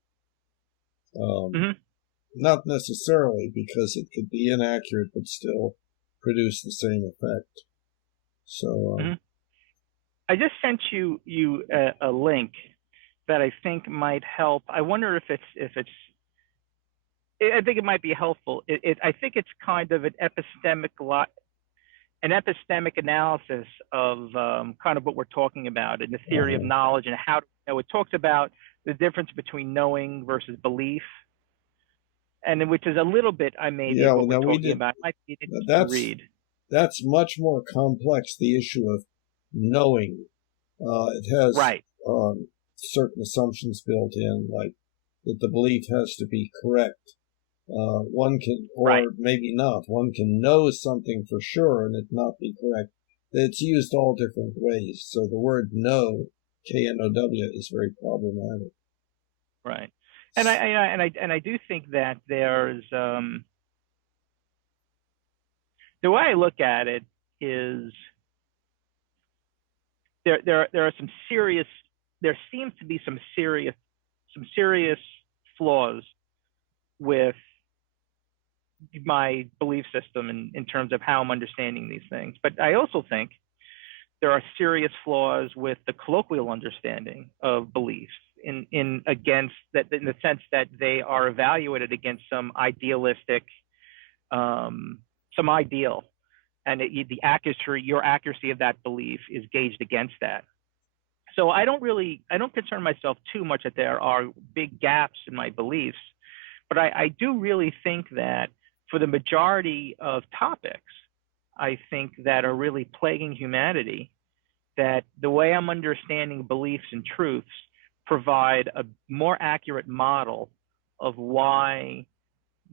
Not necessarily, because it could be inaccurate but still produce the same effect. So I just sent you a link that I think might help. I wonder if it's I think it might be helpful. I think it's kind of an epistemic analysis of kind of what we're talking about in the theory of knowledge and how it talks about the difference between knowing versus belief, and which is a little bit what we're talking about. It might be interesting to read. That's much more complex, the issue of knowing. It has certain assumptions built in, like that the belief has to be correct. One can, or maybe not, one can know something for sure and it not be correct. It's used all different ways. So the word know, K-N-O-W, is very problematic. Right. And I do think that there's the way I look at it is there seems to be some serious flaws with my belief system in terms of how I'm understanding these things. But I also think there are serious flaws with the colloquial understanding of beliefs in the sense that they are evaluated against some idealistic, some ideal, and your accuracy of that belief is gauged against that. So I don't concern myself too much that there are big gaps in my beliefs, but I do really think that for the majority of topics, I think that are really plaguing humanity, that the way I'm understanding beliefs and truths provide a more accurate model of why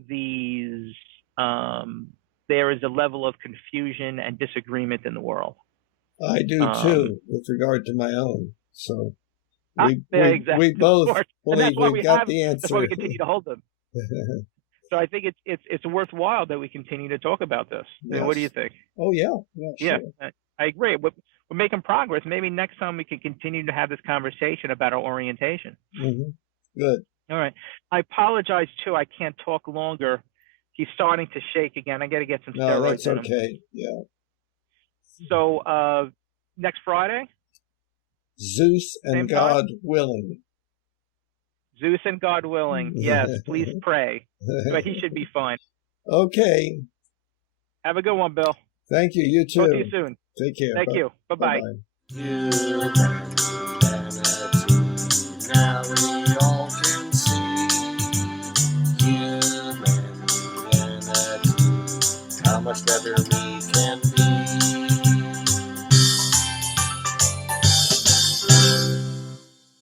there is a level of confusion and disagreement in the world. I do too, with regard to my own. So we both believe we've got the answer. That's why we continue to hold them. So I think it's worthwhile that we continue to talk about this. Yes. I mean, what do you think? Oh yeah, sure. I agree. We're making progress. Maybe next time we can continue to have this conversation about our orientation. Good. All right. I apologize too. I can't talk longer. He's starting to shake again. I got to get some steroids. No, that's okay. Yeah. So next Friday? Zeus and God willing. Zeus and God willing. Yes, please pray. But he should be fine. Okay. Have a good one, Bill. Thank you. You too. Talk to you soon. Take care. Thank you. Bye-bye. Humanity, now we all can see. Humanity, how much better we can be.